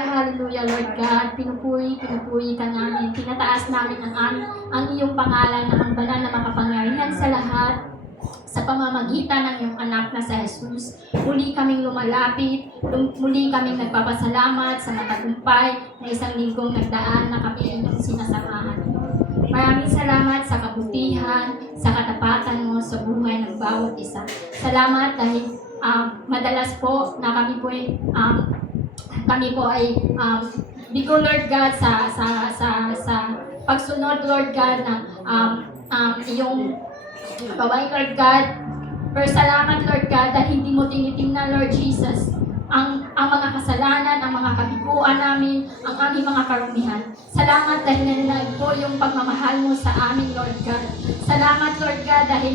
hallelujah, Lord God. Pinupuri ka namin. Tinataas namin ang iyong pangalan na ang banal na makapangyarihan sa lahat. Sa pamamagitan ng iyong anak na sa Jesus, muli kaming lumalapit, muli kaming nagpapasalamat sa matagumpay na isang linggong nagdaan na kami ay inyong sinasamahan. Maraming salamat sa kabutihan, sa katapatan mo sa buhay ng bawat isa. Salamat dahil madalas po na kami po ay bigo, Lord God, sa pagsunod, Lord God, na iyong gawain, Lord God. Pero salamat, Lord God, dahil hindi mo tinitingnan, Lord Jesus, ang mga kasalanan, ang mga kabiguan namin, ang aming mga karumihan. Salamat dahil nanilag po yung pagmamahal mo sa amin, Lord God. Salamat, Lord God, dahil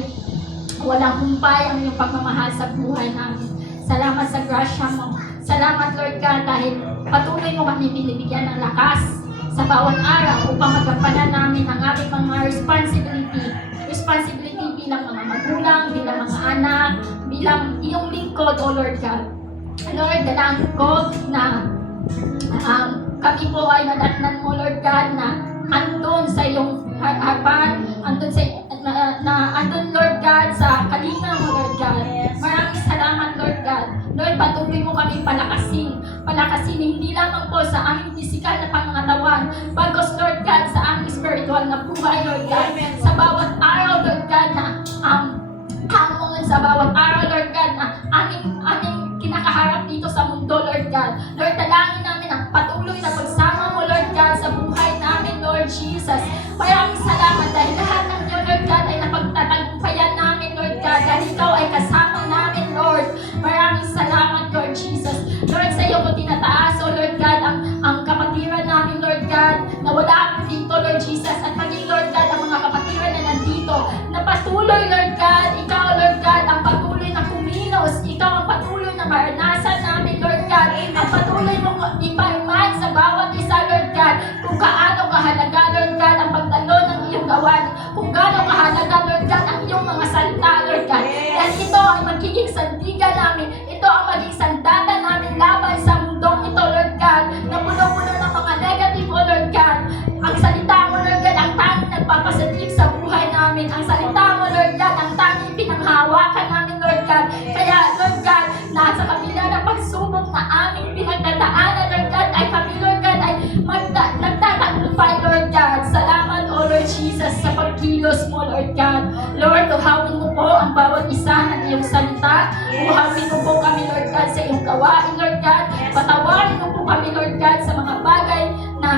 walang humpay ang iyong pagmamahal sa buhay namin. Salamat sa grasya mo. Salamat, Lord God, dahil patuloy mo kami binibigyan ng lakas sa bawat araw upang magampanan namin ang aming mga responsibility bilang mga magulang, bilang mga anak, bilang iyong lingkod, O Lord God. Lord, dalangin ko na kami po ay nadatnan mo, Lord God, na andun sa iyong harapan, andun, Lord God, sa kalinga mo, Lord God. Maraming salamat, Lord God. Lord, patuloy mo kami palakasin, hindi lamang po sa aming pisikal na pangangatawan, bagos, Lord God, sa aming spiritual na buhay, Lord God. Sa bawat araw, Lord God, na hamon sa bawat araw, Lord God, na aming kinakaharap dito sa mundo, Lord God. Lord, dalangin namin ang patuloy na pagsama mo, Lord God, sa buhay namin, Lord Jesus. Maraming salamat dahil lahat ng iyo, Lord God, ay napagtatagumpayan namin, Lord God, dahil ikaw ay kasama namin, Lord. Maraming salamat, Lord Jesus. Lord, sa iyo ko tinataas, O Lord God, ang kapatiran namin, Lord God, na wala dito, Lord Jesus, at maging, Lord God, ang mga kapatiran na nandito, na patuloy, Lord God, ikaw, Lord God, ang patuloy na kumilos, ikaw ang patuloy na maranasan namin, Lord God, ang patuloy mong ipaiman sa bawat isa, Lord God, kung gaano kahalaga, Lord God, ang pagdalo ng iyong gawan, kung gaano kahalaga, Lord God, ang iyong mga salita, Lord God. Dahil ito ay magiging sandigan namin, ito ang maging sandata namin laban sa mundong ito, Lord God, na puno-puno ng mga negative, O Lord God. Ang salita mo, Lord God, ang tanging nagpapasalig sa buhay namin. Ang salita mo, Lord God, ang tanging pinanghawakan namin, Lord God. Kaya, Lord God, nasa kabila ng pagsubok na aming pinagdadaanan, Lord God, ay kami, Lord God, ay nagtatagumpay, Lord God. Salamat, O Lord Jesus, sa pagkilos mo, Lord God. Lord, tuhawin mo po ang bawat isa ng iyong salita. Tuhawin mo po kami, Lord God, sa iyong gawain, Lord God. Patawarin mo po kami, Lord God, sa mga bagay na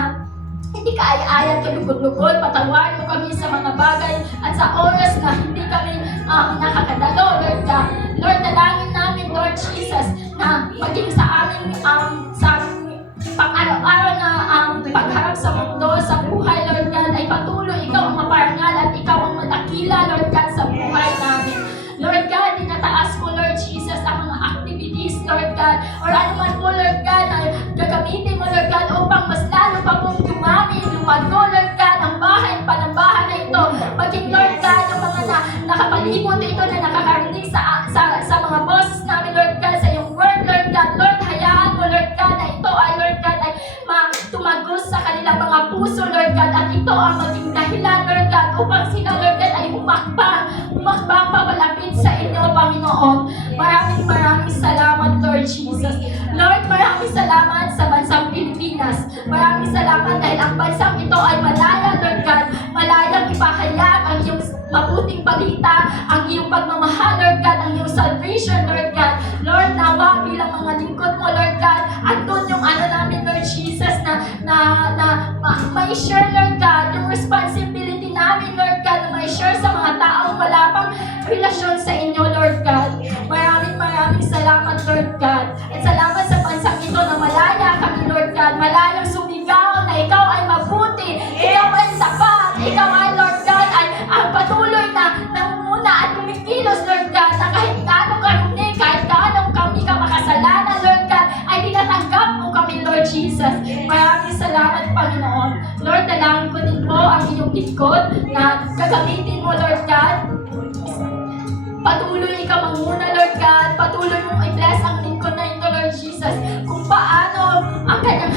hindi kaaya-aya, kalugod-lugod. Patawarin mo kami sa mga bagay at sa oras na hindi kami nakakadalo, Lord God. Lord, dalangin namin, Lord Jesus, na maging sa aming sa pang-araw-araw na pagharap sa mundo, sa buhay, Lord God, ay patuloy ikaw ang maparangal at ikaw ang madakila, Lord God, sa buhay namin. Lord God, dinataas mo, Lord Jesus, ang mga activities, Lord God, or anuman po, Lord God, na gagamitin mo, Lord God, upang mas lalo pa pong lumago, Lord God, ang panambahan na ito. Maging, Lord God, yung mga nakapalibot dito na nakakarinig sa mga boses namin, Lord God, sa iyong word, Lord God. Lord, hayaan mo, Lord God, na ito ay, Lord God, ay tumagos sa kanilang mga puso, Lord God, at ito ang maging dahilan, Lord God, upang sila, Lord God, ay humakbang papalapit sa inyo, Panginoon. Maraming salamat, Lord Jesus. Lord, maraming salamat sa bansang Pilipinas. Maraming salamat dahil ang bansang ito ay malaya, Lord God. Malayang ipahayag ang iyong mabuting balita, ang iyong pagmamahal, Lord God, ang iyong salvation, Lord God. Lord, nawa bilang mga lingkod mo, Lord God, andun yung namin, Lord Jesus, na may share, Lord God, yung responsibility namin, Lord God, na may share sa mga taong wala pang relasyon sa inyo, Lord God. Maraming salamat, Lord God. At salamat sa bansang ito na malaya kami, Lord God. Malayang sumigaw na ikaw ay mabuti, ikaw ay sapat, ikaw ay, Lord God, ay ang patuloy na nangunguna at kumikilos, Lord God, na kahit gaano karumi, kahit gaano kami makasalanan, Lord God, ay tinatanggap mo kami, Lord Jesus. Maraming salamat, Panginoon. Lord, dalangin ko din po ang iyong lingkod na gagamitin mo, Lord God. Patuloy ka manguna, Lord God. Patuloy mong i-bless ang lingkod na ito, Lord Jesus. Kung paano ang kanyang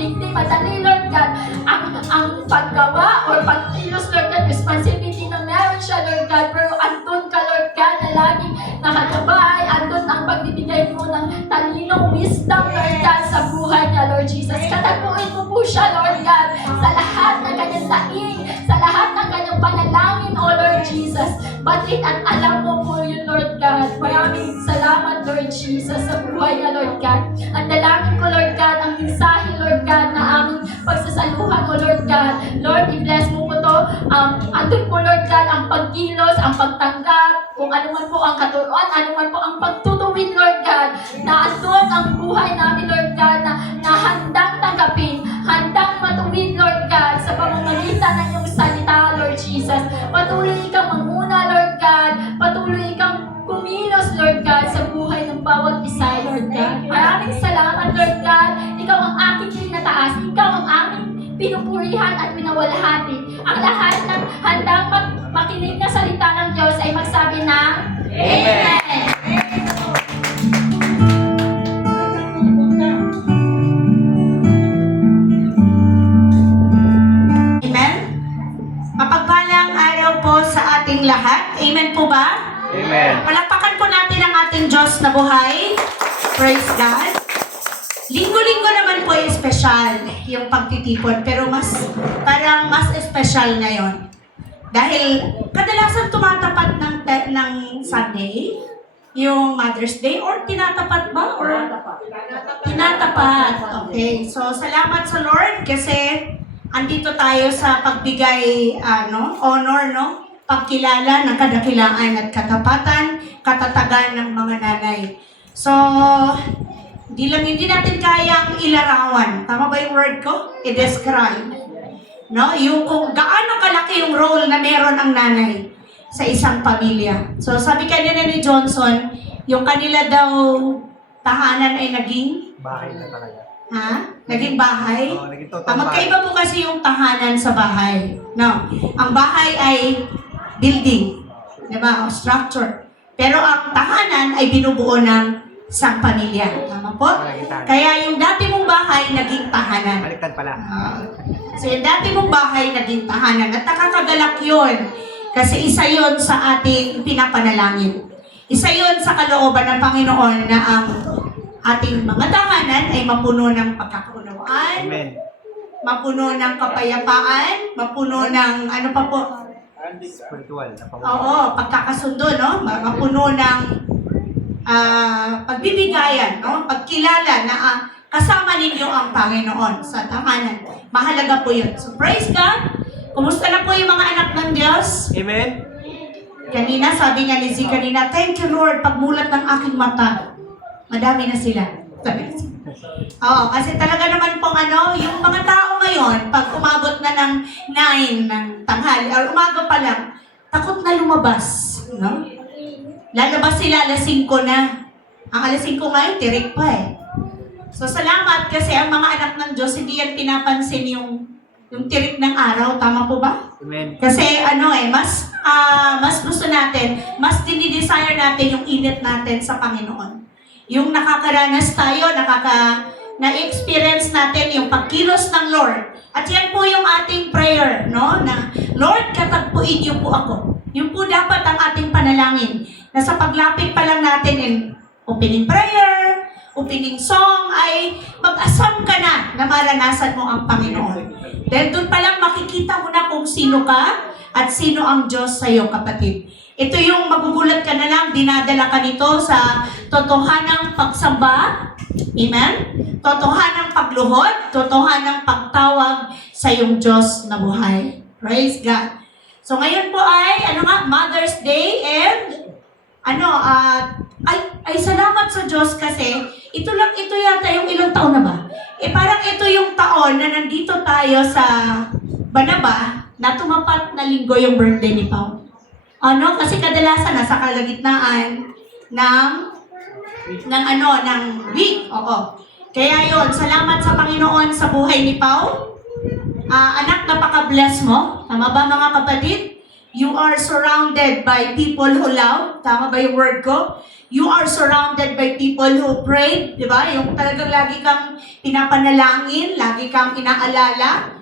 hindi madali, Lord God, ang paggawa or pagkilos, Lord God, responsibility na meron siya, Lord God, pero andun ka, Lord God, na laging nakagabay, andun ang pagbibigay mo ng talino, wisdom, Lord God, sa buhay niya, Lord Jesus. Katapuin mo po siya, Lord God, sa lahat ng kanyang daing, sa lahat ng kanyang panalangin, O Lord Jesus. Batin at alam mo po yun, Lord God. Maraming salamat, Lord Jesus, sa buhay niya, Lord God. Ang dalangin ko, Lord God, ang mensahe, Lord God, na aming pagsasaluhan, O Lord God. Lord, i-bless mo po to. Andun po, Lord God, ang pagkilos, ang pagtanggap, kung ano man po ang katuruan, ano man po ang pagtutuwid, Lord God, na andun ang buhay namin, Lord God, na handang tanggapin, handang matuwid, Lord God, sa pamamagitan ng iyong salita, Lord Jesus. Patuloy kang manguna, Lord God. Patuloy kang kumilos, Lord God, sa buhay ng bawat isa, Lord God. Maraming salamat, Lord God. Ikaw ang aking tinataas. Ikaw ang aming pinupurihan at pinawalhati. Ang lahat ng handang makinig na salita ng Diyos ay magsabi ng Amen. Amen? Mapagpalang araw po sa ating lahat. Amen po ba? Amen. Palakpakan po natin ang ating Diyos na buhay. Praise God. Linggo-linggo naman po yung espesyal, yung pagtitipon. Pero parang mas espesyal ngayon. Dahil kadalasan tumatapat ng Sunday, yung Mother's Day, or tinatapat ba? Or tinatapat. Okay. So, salamat sa Lord kasi andito tayo sa pagbigay honor, pagkilala ng kadakilaan at katapatan, katatagan ng mga nanay. So, hindi natin kayang ilarawan. Tama ba yung word ko? I-describe. No? Yung kung gaano kalaki yung role na meron ang nanay sa isang pamilya. So, sabi kanina ni Johnson, yung kanila daw tahanan ay naging Bahay na talaga. Naging bahay? Oo, naging totoong bahay. Magkaiba po kasi yung tahanan sa bahay. No. Ang bahay ay building. Diba? O structure. Pero ang tahanan ay binubuo ng isang pamilya. Tama po? Kaya yung dati mong bahay naging tahanan. Baliktad pala. So yung dati mong bahay naging tahanan. At nakakagalak yun. Kasi isa yun sa ating pinapanalangin. Isa yun sa kalooban ng Panginoon na ang ating mga tahanan ay mapuno ng pagkakaunawaan, Amen. mapuno ng kapayapaan, mapuno ng ano pa po? Spiritual. Oo, pagkakasundo, no? Mapuno ng pagbibigayan, no? Pagkilala na kasama ninyo ang Panginoon sa tahanan. Mahalaga po yun. So praise God. Kumusta na po yung mga anak ng Diyos? Amen. Kanina, sabi nga ni Z kanina, thank you Lord, pagmulat ng aking mata. Madami na sila. Oo, kasi talaga naman pong yung mga tao ngayon, pag umabot na ng 9 ng tanghali, or umaga pa lang, takot na lumabas. No? Lalabas sila alas 5 na. Ang alas 5 ngayon, tirik pa eh. So salamat kasi ang mga anak ng Diyos, hindi yan pinapansin yung tirik ng araw. Tama po ba? Amen. Kasi mas gusto natin, mas dinidesire natin yung init natin sa Panginoon. Yung nakakaranas tayo, na-experience natin yung pagkilos ng Lord. At yan po yung ating prayer, no? Na, Lord, katagpuin niyo po ako. Yun po dapat ang ating panalangin. Na sa paglapit pa lang natin in opening prayer, opening song, ay mag-asam ka na maranasan mo ang Panginoon. Dahil doon pa lang makikita mo na kung sino ka at sino ang Diyos sa iyo, kapatid. Ito yung magugulat ka na lang, dinadala ka nito sa totohanang pagsamba. Amen? Totohanang pagluhod, totohanang pagtawag sa iyong Diyos na buhay. Praise God. So ngayon po ay, Mother's Day and ay salamat sa Diyos kasi ito yata yung ilang taon na ba? Parang ito yung taon na nandito tayo sa Banaba na tumapat na linggo yung birthday ni Pao. Kasi kadalasan nasa kalagitnaan ng week. Oo. Kaya yon, salamat sa Panginoon sa buhay ni Pao. Anak, napaka-bless mo. Tama ba mga kapatid? You are surrounded by people who love. Tama ba yung word ko? You are surrounded by people who pray. Di ba? Yung talagang lagi kang pinapanalangin, lagi kang inaalala.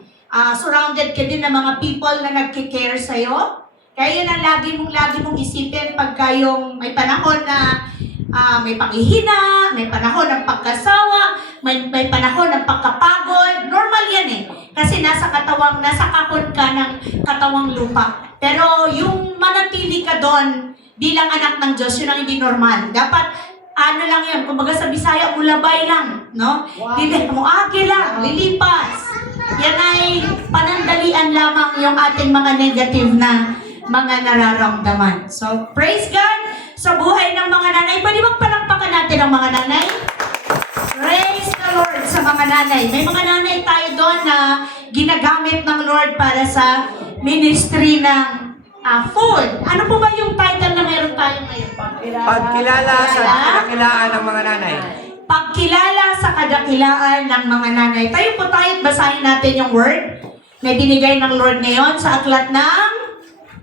Surrounded ka din ng mga people na nagkikare sa'yo. Kaya yun ang lagi mong isipin pagka yung may panahon na may panghihina, may panahon ng pagkasawa, may panahon ng pagkapagod. Normal yan eh. Kasi nasa kakon ka ng katawang lupa. Pero yung manatili ka doon bilang anak ng Diyos, yun ang hindi normal. Dapat, ano lang yan, kumbaga sa Bisaya, ulabay lang, no? Hindi mo lang, lilipas. Yan ay panandalian lamang yung ating mga negative na mga nararamdaman. So, praise God sa buhay ng mga nanay. Pwede bang palakpakan natin ang mga nanay? Praise the Lord sa mga nanay. May mga nanay tayo doon na ginagamit ng Lord para sa ministry ng food. Ano po ba yung title na meron tayo ngayon? Pagkilala sa kadakilaan ng mga nanay. Pagkilala sa kadakilaan ng mga nanay. Tayo po tayo at basahin natin yung word na binigay ng Lord ngayon sa aklat ng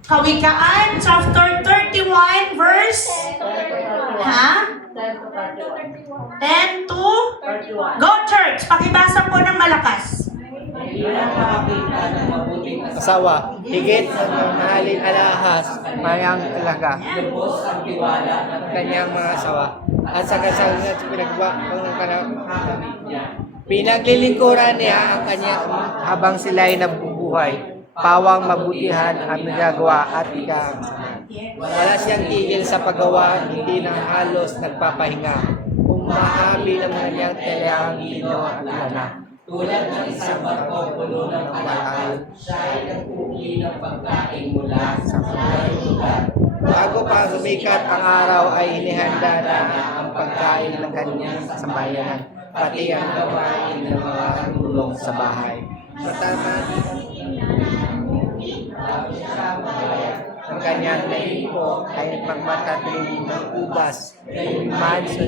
Kawikaan, chapter 31, verse 10 to Go Church! Pakibasa po ng malakas. Asawa, higit sa mahalin alahas, mayang talaga. Kanyang mga asawa. At sa kasal na pinagwa ng kanang pinaglilingkuran niya ang kanya habang sila ay nabubuhay. Pawang mabutihan at nagagawa at ikaangsaman. Wala siyang tigil sa paggawa, hindi na halos nagpapahinga. Umahabi ng kanyang telangino at lana. Tulad ng isang barko puno ng kalakal, siya ay nag-uwi ng pagkain mula sa malayong lugar. Bago pa sumikat ang araw ay inihanda na ang pagkain ng kanyang sambayanan, pati ang gawain ng mga tulong sa bahay. Matama ang kanyang naipo ay magmatatlong ng ubas, man sa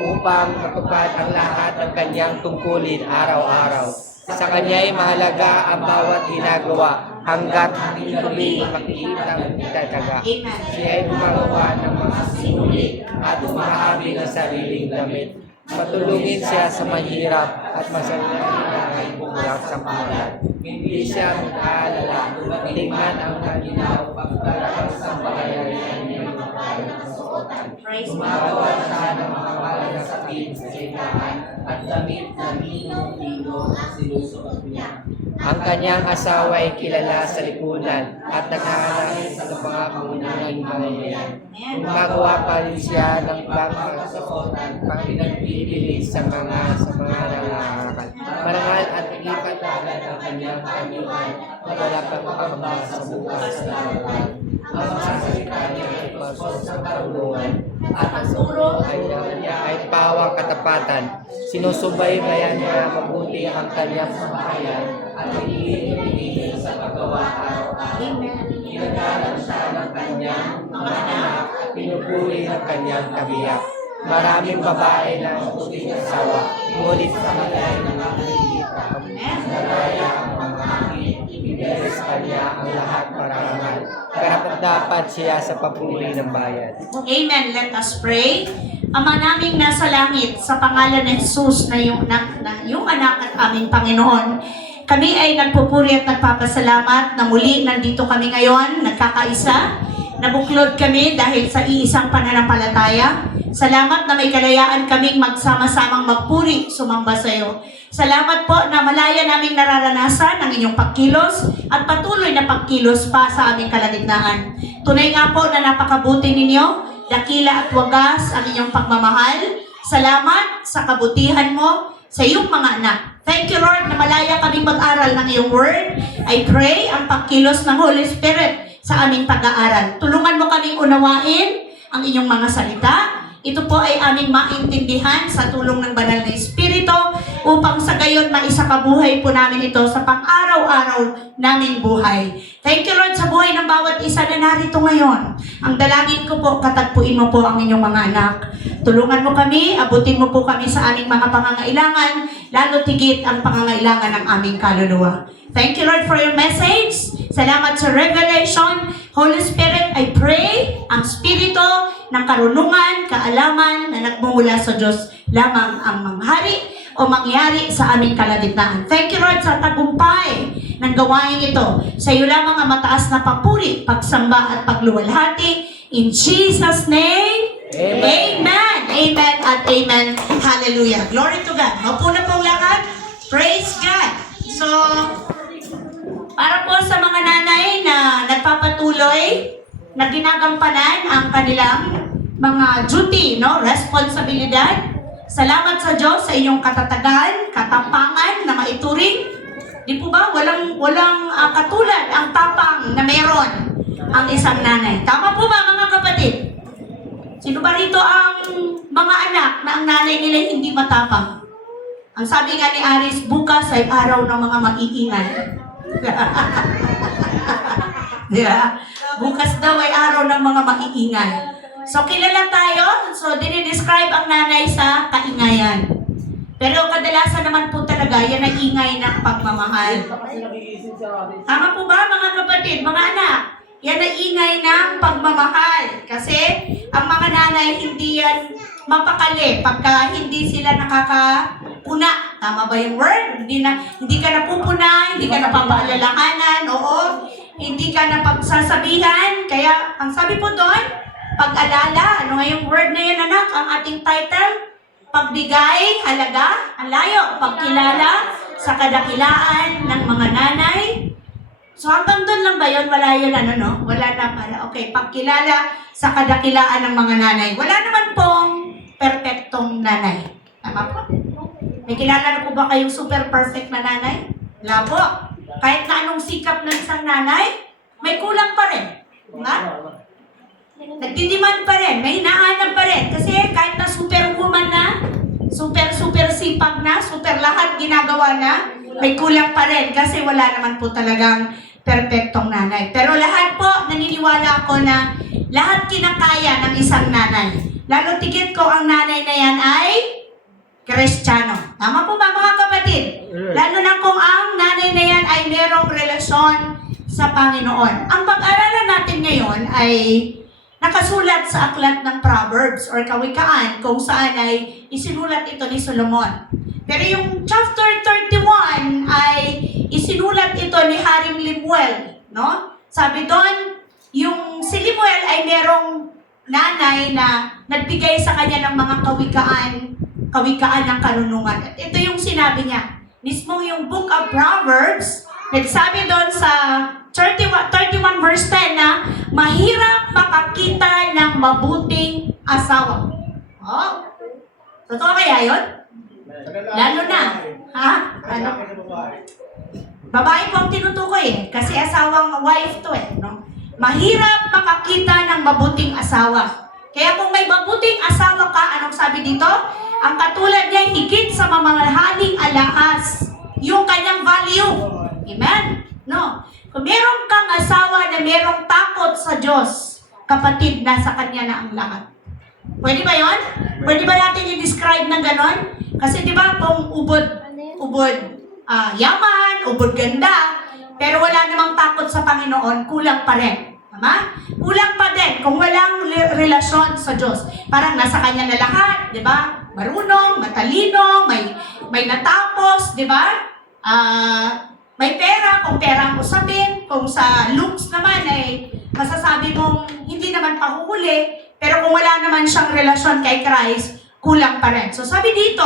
upang matupad ang lahat ng kanyang tungkulin araw-araw. Sa kanya ay mahalaga ang bawat ginagawa hanggat hindi makikita ang itataga. Siya ay gumagawa ng mga sinuli at umahabi ng sariling damit. Matulungin siya sa mahirap at masalain ay bumulak sa pamalan. Hindi siya mag-aalala. Tingnan ang kanyang pagkakaroon sa pagkakaroon niya. Gumagawa siya ng mga malasakit sa sinahan at damit na minong-minong ang sinusuot niya. Ang kanyang asawa ay kilala sa lipunan at naghahanap sa mga pangunahing malayan. Gumagawa pa rin siya ng pangkasuotan pang pinagpipili sa mga nangangakal. Marangal at lipat agad ang kanyang kanyuhan at wala pang makababa sa bukas na araw. Ang sasalita niya ay pasok sa karunungan at ang suro ay niya ay pawang katapatan. Sinusubaybayan niya mabuti ang kanyang sambahayan at hindi sa paggawa araw-araw. Ginagalang siya ng kanyang mga anak at pinupuri ng kanyang kabiyak. Maraming babae na puting asawa, ngunit sa malay ng nakikita. Nalaya ang mga hangin, ibigay sa kanya ang lahat marangal. Karapat-dapat siya sa papuri ng bayan. Amen. Let us pray. Ama naming nasa langit, sa pangalan ni Jesus na yung anak at aming Panginoon, kami ay nagpupuri at nagpapasalamat na muli nandito kami ngayon, nagkakaisa, nabuklod kami dahil sa iisang pananampalataya. Salamat na may kalayaan kaming magsama-samang magpuri, sumamba sa iyo. Salamat po na malaya naming nararanasan ang inyong pagkilos at patuloy na pagkilos pa sa aming kalagitnaan. Tunay nga po na napakabuti ninyo, dakila at wagas ang inyong pagmamahal. Salamat sa kabutihan mo sa iyong mga anak. Thank you, Lord, na malaya kaming mag-aral ng iyong word. I pray ang pagkilos ng Holy Spirit sa aming pag-aaral. Tulungan mo kaming unawain ang inyong mga salita. Ito po ay aming maintindihan sa tulong ng Banal na Espiritu upang sa gayon maisakabuhay po namin ito sa pang-araw-araw naming buhay. Thank you, Lord, sa buhay ng bawat isa na narito ngayon. Ang dalangin ko po, katagpuin mo po ang inyong mga anak. Tulungan mo kami, abutin mo po kami sa aming mga pangangailangan, lalo tigit ang pangangailangan ng aming kaluluwa. Thank you, Lord, for your message. Salamat sa revelation. Holy Spirit, I pray ang spirito ng karunungan, kaalaman na nagmumula sa Diyos lamang ang manghari o mangyari sa aming kalagitnaan. Thank you, Lord, sa tagumpay ng gawain ito. Sa iyo lamang ang mataas na papuri, pagsamba at pagluwalhati. In Jesus' name, Amen. Amen at amen. Hallelujah. Glory to God. Maupo na pong lahat. Praise God. So, para po sa mga nanay na nagpapatuloy na ginagampanan ang kanilang mga duty, no, responsibilidad. Salamat sa Diyos sa inyong katatagan, katapangan na maituring. Di po ba? Walang katulad ang tapang na meron ang isang nanay. Tama po ba, mga kapatid? Sino ba rito ang mga anak na ang nanay nila hindi matapang? Ang sabi nga ni Aris, bukas ay araw ng mga mag-iingay. Di ba? Bukas daw ay araw ng mga mag-iingay. So, kilala tayo. So, dinidescribe ang nanay sa kaingayan. Pero kadalasan naman po talaga, yan ang ingay ng pagmamahal. Tama po ba, mga kapatid, mga anak? Yan ang ingay ng pagmamahal. Kasi, ang mga nanay, hindi yan mapakali pagka hindi sila nakakapuna. Tama ba yung word? Hindi ka napupuna, hindi ka napapaalalahanan, oo. Hindi ka napagsasabihan. Kaya, ang sabi po doon, pag-alala. Ano nga yung word na yan, anak? Ang ating title? Pagbigay, halaga, ang layo. Pagkilala sa kadakilaan ng mga nanay. So hanggang doon lang ba yun? Wala yun, ano no? Wala na para. Okay, pagkilala sa kadakilaan ng mga nanay. Wala naman pong perfectong nanay. Tama po? May kilala na po ba kayong super perfect na nanay? Wala po. Kahit na anong sikap ng isang nanay, may kulang pa rin. Nga? Nagdidiman pa rin, may hinahanap pa rin. Kasi kahit na superwoman na, super sipag na, super lahat ginagawa na, may kulang pa rin. Kasi wala naman po talagang perfectong nanay. Pero lahat po, naniniwala ako na lahat kinakaya ng isang nanay. Lalo tigit ko ang nanay na yan ay Kristiyano. Tama po ba, mga kapatid? Lalo na kung ang nanay na yan ay merong relasyon sa Panginoon. Ang pag-aralan natin ngayon ay nakasulat sa aklat ng Proverbs or Kawikaan kung saan ay isinulat ito ni Solomon. Pero yung chapter 31 ay isinulat ito ni Haring Lemuel, no? Sabi doon, yung si Lemuel ay merong nanay na nagbigay sa kanya ng mga kawikaan ng karunungan. At ito yung sinabi niya. Mismo yung Book of Proverbs, nagsabi doon sa 31 verse 10 na mahirap makakita ng mabuting asawa. Oh. Totoo kaya yun? Lalo na. Ha? Ano? Babae po ang tinutukoy eh. Kasi asawang wife to eh. No? Mahirap makakita ng mabuting asawa. Kaya kung may mabuting asawa ka, anong sabi dito? Ang katulad niya higit sa mamahaling alahas. Yung kanyang value. Amen? No. Kung meron kang asawa na merong takot sa Diyos, kapatid, nasa kanya na ang lahat. Pwede ba yon? Pwede ba natin i-describe ng ganon? Kasi di ba kung ubod yaman, ubod ganda, pero wala namang takot sa Panginoon, kulang pa rin. Tama? Kulang pa din kung walang relasyon sa Diyos. Parang nasa kanya na lahat, di ba? Marunong, matalino, may natapos, di ba? May pera, kung pera ang usapin, kung sa looks naman ay masasabi mong hindi naman pahuhuli, pero kung wala naman siyang relasyon kay Christ, kulang pa rin. So sabi dito,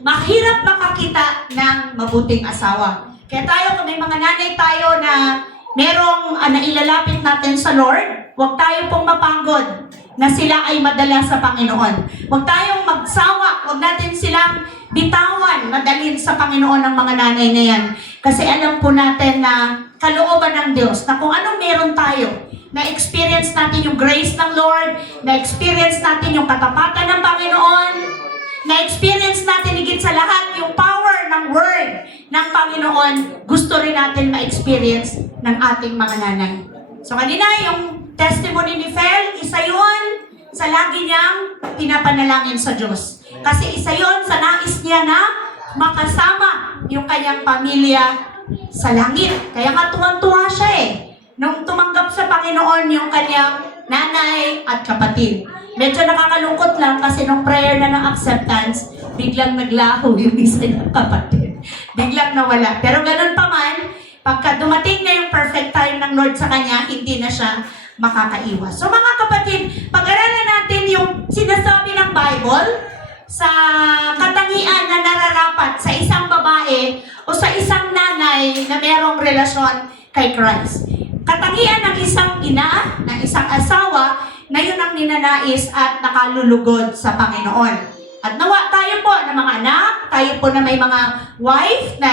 mahirap makakita ng mabuting asawa. Kaya tayo, kung may mga nanay tayo na merong nailalapit natin sa Lord, huwag tayo pong mapagod na sila ay madala sa Panginoon. Huwag tayong magsawa, huwag natin silang bitawan, madalhin sa Panginoon ng mga nanay na yan. Kasi alam po natin na kalooban ng Diyos, na kung anong meron tayo, na-experience natin yung grace ng Lord, na-experience natin yung katapatan ng Panginoon, na-experience natin higit sa lahat yung power ng Word ng Panginoon, gusto rin natin ma-experience ng ating mga nanay. So kanina, yung testimony ni Fel, isa yun sa lagi niyang pinapanalangin sa Diyos. Kasi isa yun sa nais niya na makasama yung kanyang pamilya sa langit. Kaya nga tuwang-tuwa siya eh. Nung tumanggap sa Panginoon yung kanyang nanay at kapatid. Medyo nakakalungkot lang kasi nung prayer na ng acceptance, biglang naglaho yung isa niyang kapatid. Biglang nawala. Pero ganun pa man, pagka dumating na yung perfect time ng Lord sa kanya, hindi na siya makakaiwas. So mga kapatid, pag-aralan natin yung sinasabi ng Bible sa katangian na nararapat sa isang babae o sa isang nanay na merong relasyon kay Christ. Katangian ng isang ina, ng isang asawa, na yun ang ninanais at nakalulugod sa Panginoon. At nawa tayo po ng mga anak, tayo po na may mga wife na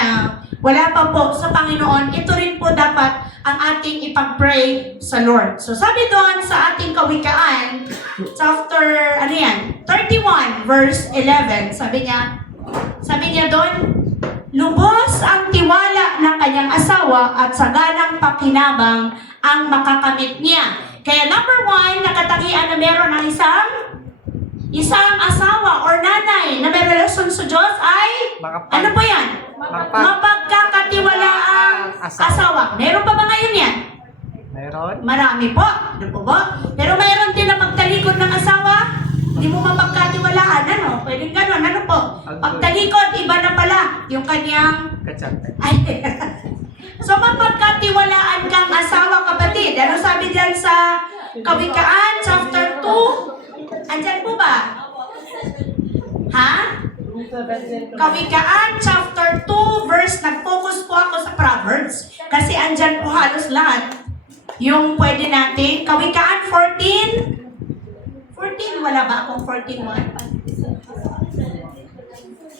wala pa po sa Panginoon, ito rin po dapat ang ating ipag-pray sa Lord. So sabi doon sa ating kawikaan, chapter 31 verse 11, sabi niya doon, lubos ang tiwala ng kanyang asawa at saganang pakinabang ang makakamit niya. Kaya number 1, nakatangian na meron ng isang asawa or nanay na may relasyon sa Diyos ay, ano po yan? Mapagkakatiwalaang asawa. Meron pa ba ngayon yan? Meron? Marami po. Ano po ba? Pero mayroon din na pagtalikod ng asawa, hindi mo mapagkatiwalaan. Ano? Pwedeng gano'n. Ano po? Pagtalikod, iba na pala yung kanyang... Ay, so, mapagkatiwalaan kang asawa, kapatid. Ano sabi diyan sa Kawikaan, chapter 2? Andyan po ba? Ha? Kawikaan, chapter 2, verse, nag-focus po ako sa Proverbs. Kasi andyan po halos lahat. Yung pwede natin. Kawikaan 14. 14, wala ba akong 14.1?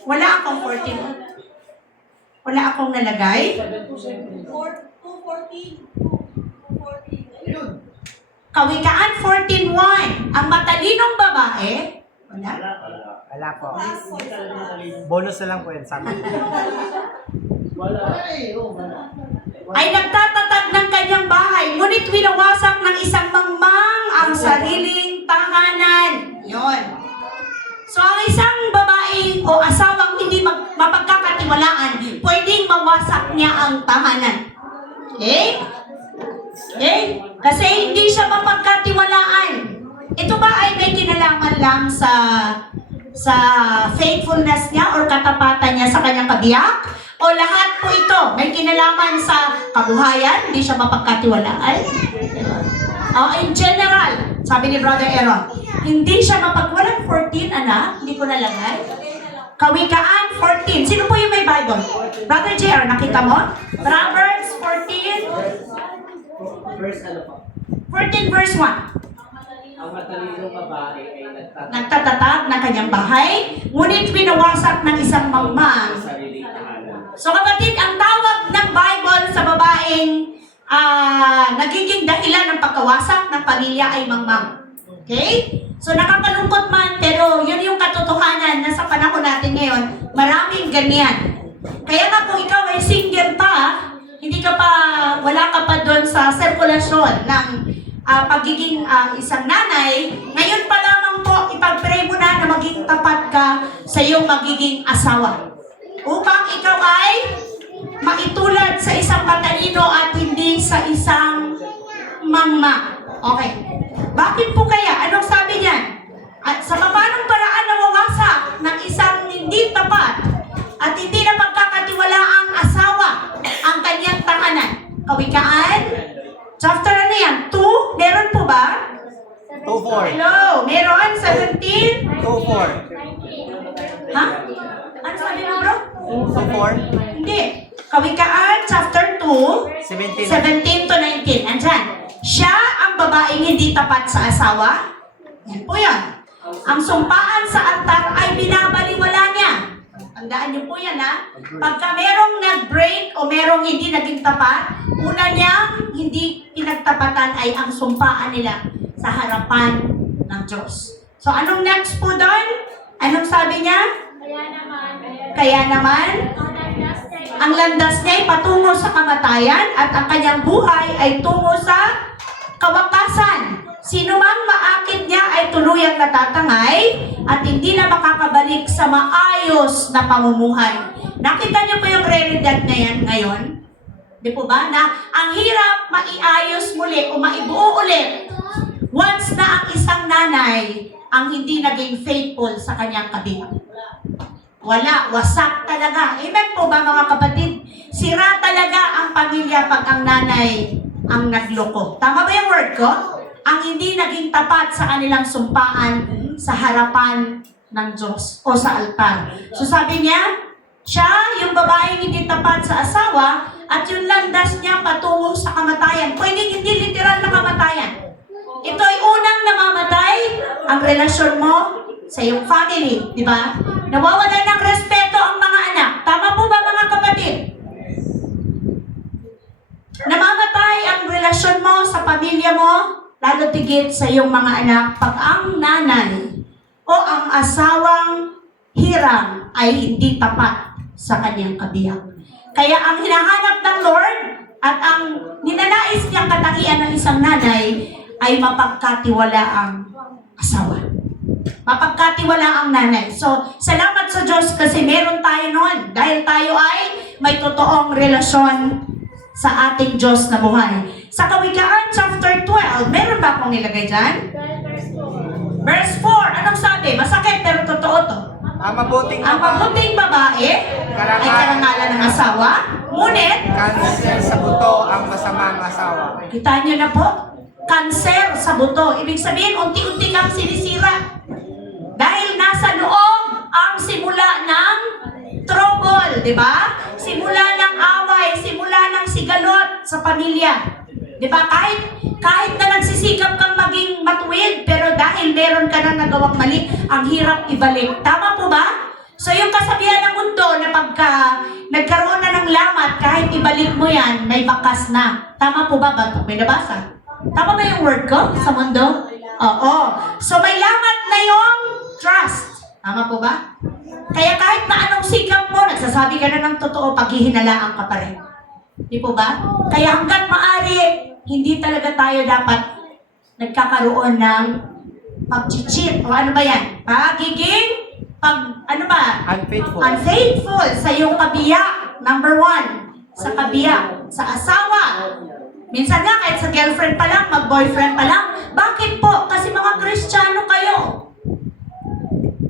Wala akong 14. Wala akong nalagay. Kawikaan 14.1. Ang matalinong babae, wala? Wala po. Bonus na lang po yan sa akin. Ay nagtatatag ng kanyang bahay, ngunit winawasak ng isang mangmang ang sariling tahanan. Yon. So ang isang babae o asawang hindi mapagkakatiwalaan, pwedeng mawasak niya ang tahanan. Okay? Okay? Kasi hindi siya mapagkatiwalaan. Ito ba ay may kinalaman lang sa faithfulness niya or katapatan niya sa kanyang kabiyak? O lahat po ito may kinalaman sa kabuhayan, hindi siya mapagkatiwalaan? In general, sabi ni Brother Aaron, hindi siya mapagwalang 14, anak, hindi ko nalagay. Kawikaan 14. Sino po yung may Bible? Brother JR, nakita mo? Proverbs 14. Verse ano po? 14 verse 1. Ang matalinong babae ay Nagtatatag ng kanyang bahay, ngunit winawasak ng isang mangmang. sariling tahanan. So kapatid, ang tawag ng Bible sa babaeng nagiging dahilan ng pagkawasak ng pamilya ay mangmang. Okay? So nakakalungkot man, pero yun yung katotohanan na sa panahon natin ngayon, maraming ganyan. Kaya nga kung ikaw ay single pa, wala ka pa doon sa sirkulasyon ng pagiging isang nanay, ngayon pa lamang po, ipag-pray mo na maging tapat ka sa iyong magiging asawa. Upang ikaw ay maitulad sa isang matalino at hindi sa isang mangma. Okay. Bakit po kaya? Anong sabi niyan? At sa paanong paraan nawawasak ng isang hindi tapat at hindi na pagkakatiwalaang asawa ang kanyang tahanan? Kawikaan? Chapter ano yan? 2? Meron po ba? 2-4. Hello? Meron? 17? 2-4. Ha? Ano sabi mo, bro? 2-4. Hindi. Kawikaan, chapter 2, 17. 17 to 19. Andyan. Siya ang babaeng hindi tapat sa asawa. Yan po yan. Ang sumpaan sa altar ay binabaliwala niya. Tandaan niyo po yan, ha? Pagka merong nag-break o merong hindi naging tapat, una niyang hindi pinagtapatan ay ang sumpaan nila sa harapan ng Diyos. So, anong next po doon? Anong sabi niya? Kaya naman, ang landas niya ay patungo sa kamatayan at ang kanyang buhay ay tungo sa kawakasan, sino mang maakit niya ay tuluyang natatangay at hindi na makakabalik sa maayos na pamumuhay. Nakita niyo po yung realidad na yan ngayon? Di po ba? Na ang hirap maiayos muli o maibuo ulit once na ang isang nanay ang hindi naging faithful sa kanyang kabila. Wala, wasak talaga. Amen po ba mga kapatid? Sira talaga ang pamilya pag ang nanay ang nagloko. Tama ba yung word ko? Ang hindi naging tapat sa kanilang sumpaan sa harapan ng Diyos o sa altar. So sabi niya, siya, yung babaeng hindi tapat sa asawa, at yung landas niya patungo sa kamatayan. Pwedeng hindi literal na kamatayan. Ito ay unang namamatay ang relasyon mo sa iyong family, di ba? Nawawalan ng respeto ang mga anak. Tama po ba mga kapatid? Namamatay ang relasyon mo sa pamilya mo, lalo tigit sa iyong mga anak, pag ang nanay o ang asawang hirang ay hindi tapat sa kanyang kabiyak. Kaya ang hinahanap ng Lord at ang ninanais niyang katangian ng isang nanay ay mapagkatiwala ang asawa. Mapagkatiwala ang nanay. So, salamat sa Diyos kasi meron tayo noon. Dahil tayo ay may totoong relasyon sa ating Diyos na buhay. Sa Kawikaan chapter 12, meron ba akong nilagay dyan? Verse 4, anong sabi? Masakit pero totoo to. Ang mabuting Ang mabuting babae ay karangalan ng asawa, ngunit, kanser sa buto ang masamang asawa. kita nyo na po, kanser sa buto. Ibig sabihin, unti-unti kang sinisira. Dahil nasa loob ang simula ng trouble, di ba? Simula ng away, simula ng sigalot sa pamilya. Di ba? Kahit na nagsisikap kang maging matuwid, pero dahil meron ka nang nagawang mali, ang hirap ibalik. Tama po ba? So yung kasabihan ng mundo na pagka nagkaroon na ng lamat, kahit ibalik mo yan, may bakas na. Tama po ba? May nabasa? Tama ba yung word ko sa mundo? Oo. So may lamat na yung trust. Tama po ba? Kaya kahit na anong sikap mo, nagsasabi ka na ng totoo, paghihinalaan ka pa rin. Di po ba? Kaya hanggat maaari, hindi talaga tayo dapat nagkakaroon ng pag-cheat o ano ba yan? Unfaithful sa iyong kabiyak. Number 1, sa kabiyak, sa asawa. Minsan nga, kahit sa girlfriend pa lang, mag-boyfriend pa lang. Bakit po? Kasi mga Kristiyano kayo.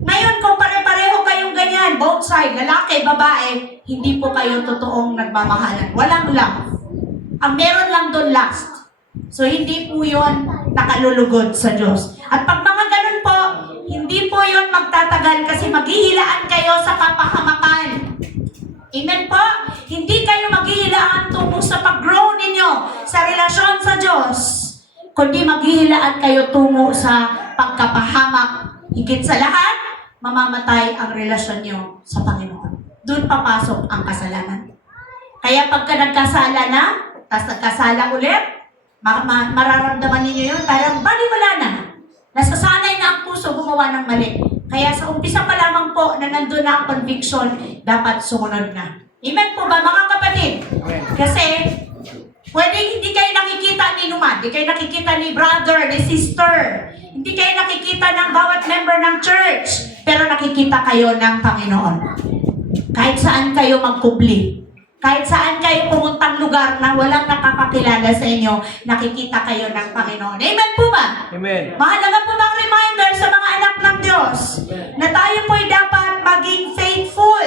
Ngayon, kung pare-pareho kayong ganyan, both side, lalaki, babae, hindi po kayo totoong nagmamahalan. Walang love. Ang meron lang doon last. So, hindi po yun nakalulugod sa Diyos. At pag mga ganun po, hindi po yun magtatagal kasi maghihilaan kayo sa kapahamakan. Amen po? Hindi kayo maghihilaan tungo sa pag-grow ninyo sa relasyon sa Diyos, kundi maghihilaan kayo tungo sa pagkapahamak. Higit sa lahat, mamamatay ang relasyon nyo sa Panginoon. Doon papasok ang kasalanan. Kaya pagka nagkasala na, tapos nagkasala ulit, mararamdaman ninyo yun, parang baliwala na. Nasasanay na ang puso gumawa ng mali. Kaya sa umpisa pa lamang po na nandun na ang conviction, dapat sumunod na. Amen po ba mga kapatid? Kasi, pwedeng hindi kayo nakikita ni Numan, hindi kayo nakikita ni brother, ni sister, hindi kayo nakikita ng bawat member ng church, pero nakikita kayo ng Panginoon. Kahit saan kayo magkubli, kahit saan kayo pumuntang lugar na walang nakakakilala sa inyo, nakikita kayo ng Panginoon. Amen po ba? Amen. Mahalaga po bang reminder sa mga anak ng Diyos na tayo po'y dapat maging faithful.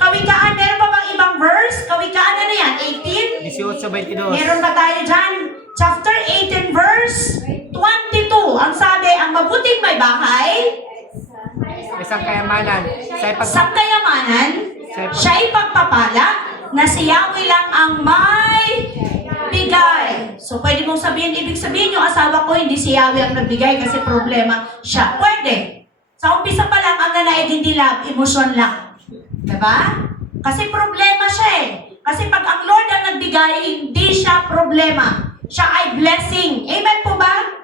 Kawikaan, meron pa bang ibang verse? Kawikaan ano yan? 18? 18:22. Meron ba tayo dyan? Chapter 18 verse 22. Ang sabi, ang mabuting may bahay, Isang kayamanan sa kayamanan, siya'y pagpapala na si Yahweh lang ang may bigay. So, pwede mong sabihin, ibig sabihin yung asawa ko, hindi si Yahweh ang nagbigay kasi problema siya. Pwede. Sa umpisa pa lang, ang nanaig hindi love, emosyon lang. Diba? Kasi problema siya eh. Kasi pag ang Lord ang nagbigay, hindi siya problema. Siya ay blessing. Amen po ba?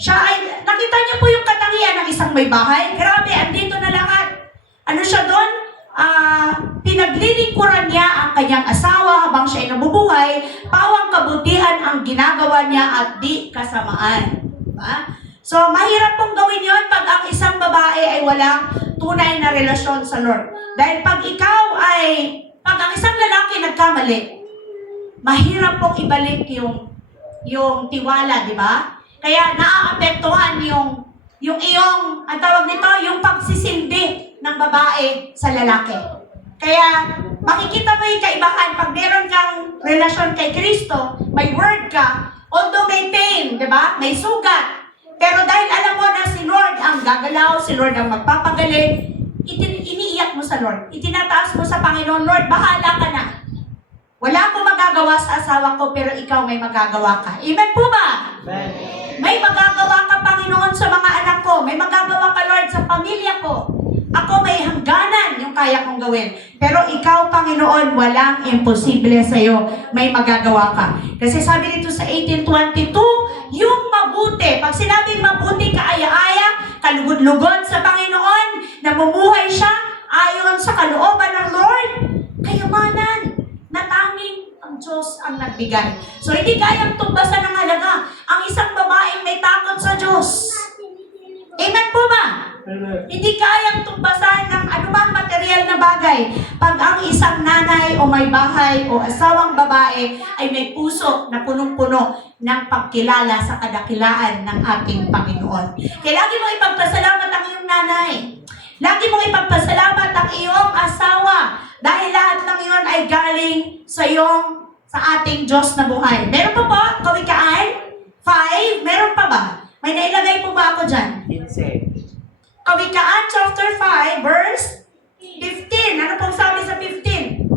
Siya ay, nakita niyo po yung katangian ng isang may bahay? Grabe, andito na lahat. Ano siya doon? Pinaglilingkuran niya ang kanyang asawa habang siya ay nabubuhay. Pawang anumang kabutihan ang ginagawa niya at di kasamaan. Diba? So, mahirap pong gawin yon pag ang isang babae ay walang tunay na relasyon sa Lord. Dahil pag ang isang lalaki nagkamali, mahirap pong ibalik yung tiwala, di ba? Kaya naaapektuhan yung iyong, ang tawag nito, yung pagsisilbi ng babae sa lalaki. Kaya makikita mo yung kaibahan pag meron kang relasyon kay Kristo, may word ka, although may pain, di ba? May sugat. Pero dahil alam mo na si Lord ang gagalaw, si Lord ang magpapagaling, iniiyak mo sa Lord. Itinataas mo sa Panginoon, Lord, bahala ka na. Wala akong magagawa sa asawa ko, pero ikaw may magagawa ka. Amen po ba? May magagawa ka, Panginoon, sa mga anak ko. May magagawa ka, Lord, sa pamilya ko. Ako may hangganan yung kaya kong gawin. Pero ikaw, Panginoon, walang imposible sa iyo. May magagawa ka. Kasi sabi dito sa 18:22, yung mabuti. Pag sinabing mabuti, kaaya-aya, kalugod-lugod sa Panginoon, namumuhay siya ayon sa kalooban ng Lord, kayamanan na tanging ang Diyos ang nagbigay. So, hindi kayang tumbasan ng halaga ang isang babaeng may takot sa Diyos. Amen po ba? Hindi kayang tumbasan ng anumang material na bagay pag ang isang nanay o may bahay o asawang babae ay may puso na punong-puno ng pagkilala sa kadakilaan ng ating Panginoon. Kaya lagi mong ipagpasalamat ang iyong nanay. Lagi mong ipagpasalamat ang iyong asawa dahil lahat ng iyon ay galing sa ating Diyos na buhay. Meron pa ba? Kawikaan? 5? Meron pa ba? May nailagay po ba ako dyan? 15. Kawikaan chapter 5, verse 15. Ano pong sabi sa 15?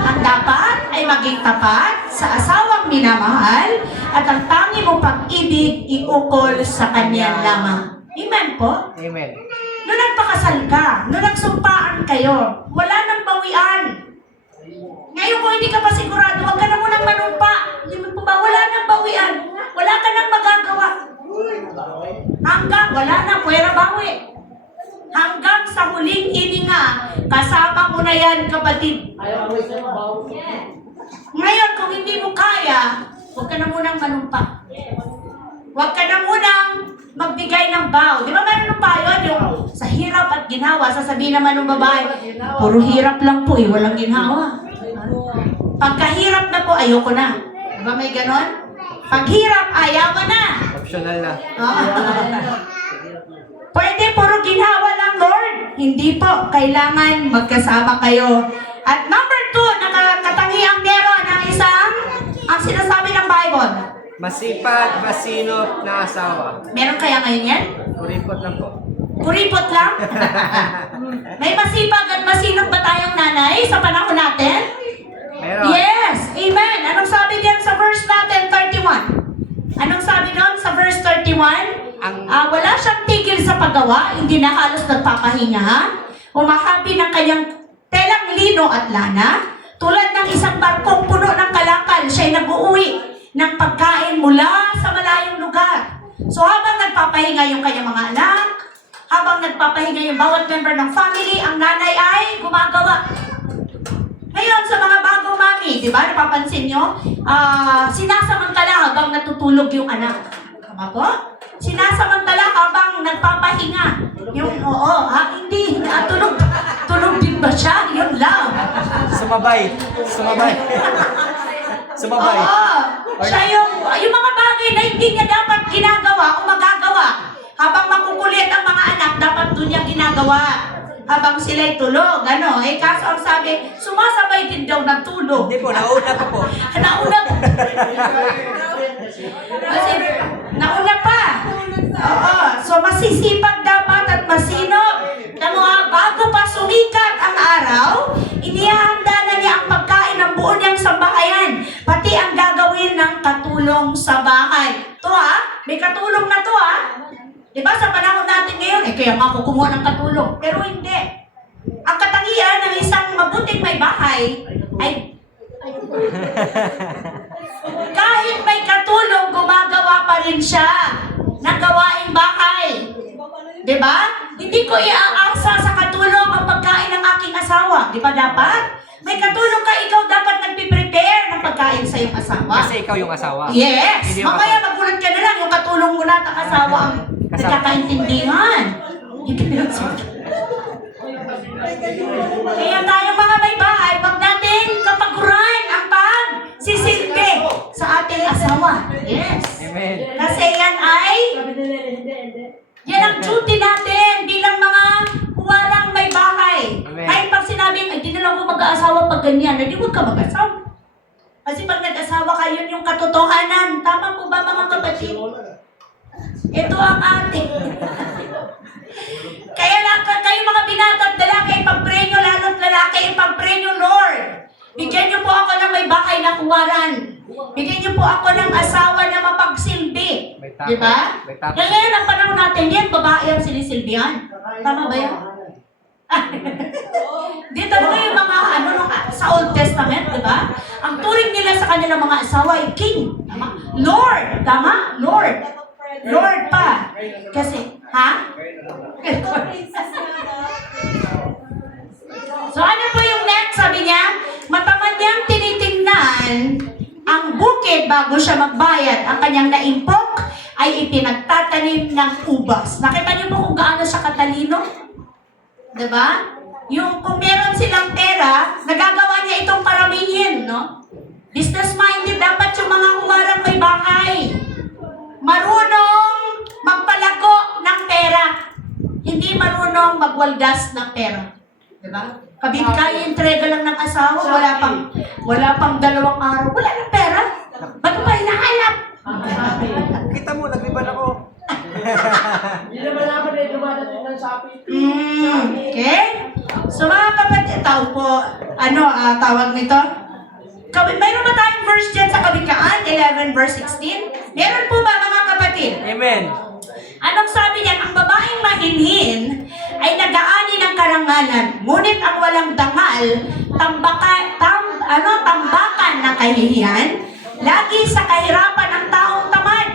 Ang dapat ay maging tapat sa asawang minamahal at ang tangi mong pag-ibig iukol sa kanya lamang. Amen po? Amen. Noong nagpakasal ka, noong nagsumpaan kayo, wala nang bawian. Ngayon kung hindi ka pa sigurado, huwag ka na munang manumpa. Hindi mo po ba? Wala nang bawian. Wala ka nang magagawa. Hanggang, wala na, puwera bawi. Hanggang sa huling hininga, kasama mo na yan, kapatid. Ngayon, kung hindi mo kaya, huwag ka na munang manumpa. Huwag ka na munang magbigay ng vow. Di ba meron ng payo yung sa hirap at ginhawa, sasabihin naman ng babae, puro hirap lang po walang ginhawa. Pagkahirap na po, ayoko na. Di ba may ganon? Paghirap, ayaw mo na. Optional na. Pwede puro ginhawa lang, Lord. Hindi po. Kailangan magkasama kayo. At number 2, nakakatangiang meron ng ang sinasabi ng Bible. Masipag, masinop na asawa. Meron kaya ngayon yan? Kuripot lang po. Kuripot lang? May masipag at masinop ba tayong nanay sa panahon natin? Meron. Yes! Amen! Anong sabi diyan sa verse natin, 31? Anong sabi doon sa verse 31? Wala siyang tigil sa paggawa, hindi na halos nagpapahinga. Humahabi ng kanyang telang lino at lana. Tulad ng isang barkong puno ng kalakal, siya'y nag-uuwi ng pagkain mula sa malayong lugar. So habang nagpapahinga yung kanyang mga anak, habang nagpapahinga yung bawat member ng family, ang nanay ay gumagawa. Ngayon, sa mga bagong mami, di ba, napapansin nyo, sinasamantala habang natutulog yung anak. Tama po? Sinasamantala habang nagpapahinga. Hindi, tulog din ba siya? Yun lang. Sumabay. Oo. Siya yung mga bagay na hindi niya dapat ginagawa o magagawa. Habang makukulit ang mga anak, dapat doon niya ginagawa. Habang sila'y tulog, kaso ang sabi, sumasabay din daw ng tulog. Hindi po, nauna pa po. Nauna pa. Oo. So masisipag dapat at masinop. Bago pa sumikat ang araw, inihahanda na niya ang pagkain ng buo niyang sambahayan, pati ang gagawin ng katulong sa bahay. May katulong na to. Diba sa panahon natin ngayon, kaya nga ako kumuha ng katulong. Pero hindi. Ang katangian ng isang mabuting may bahay ay kahit may katulong, gumagawa pa rin siya ng gawaing bahay. Diba? Hindi ko iaasa sa katulong ang pagkain ng aking asawa. Diba dapat? May katulong ka, ikaw dapat nagpiprepare ng pagkain sa iyong asawa. Kasi ikaw yung asawa. Yes! Hindi yung Mamaya magulat ka na lang, yung katulong mo lahat ang asawa ang Kasama. nagkakaintindihan. Kaya tayong mga may bahay, wag natin kapaguran ang pagsisilbi sa ating asawa. Yes! Amen. Kasi yan ang duty natin bilang mga huwarang may bahay. Amen. Kahit pag sinabing, ay di na lang ako mag-aasawa pag ganyan, hindi huwag ka mag-asawa. Kasi pag nag-asawa ka, yun yung katotohanan. Tama po ba mga kapatid? Ito ang ating. Kaya lang, kayo mga binatang lalaki, ipag-pray nyo, lalo't lalaki, ipag-pray nyo, Lord. Bigyan nyo po ako ng may bahay na kuwaran. Bigyan nyo po ako ng asawa na mapagsilbi. May takot. Diba? May takot. Kaya ngayon ang panahon natin, yan, babae ang sinisilbihan. Tama ba yan? Dito ba yung mga sa Old Testament, di ba? Ang turing nila sa kanilang mga asawa ay king. Tama? Lord. Tama? Lord. Lord pa. Kasi, ha? So ano po yung next? Sabi niya, matamad niyang tinitingnan ang bukid bago siya magbayad. Ang kanyang naimpok ay ipinagtatanim ng ubas. Nakita niyo po kung gaano siya katalino? Diba? Yung kung meron silang pera, nagagawa niya itong paramihin, no? Business-minded dapat yung mga humarang may bahay. Marunong magpalago ng pera. Hindi marunong magwaldas ng pera. Diba? Kaya entrega lang ng asawa, wala pang 2 araw, wala ng pera. Ba't mo ba hinahanap? Kita mo, nagriban ako. Okay? So mga kapatid, tawag nito? Mayroon ba tayong verse dyan sa Kawikaan 11 verse 16? Meron po ba mga kapatid? Amen. Anong sabi niyan? Ang babaeng mahinhin ay nag-aani ng karangalan, ngunit ang walang dangal, tambakan ng kahihiyan, lagi sa kahirapan ng taong tamad,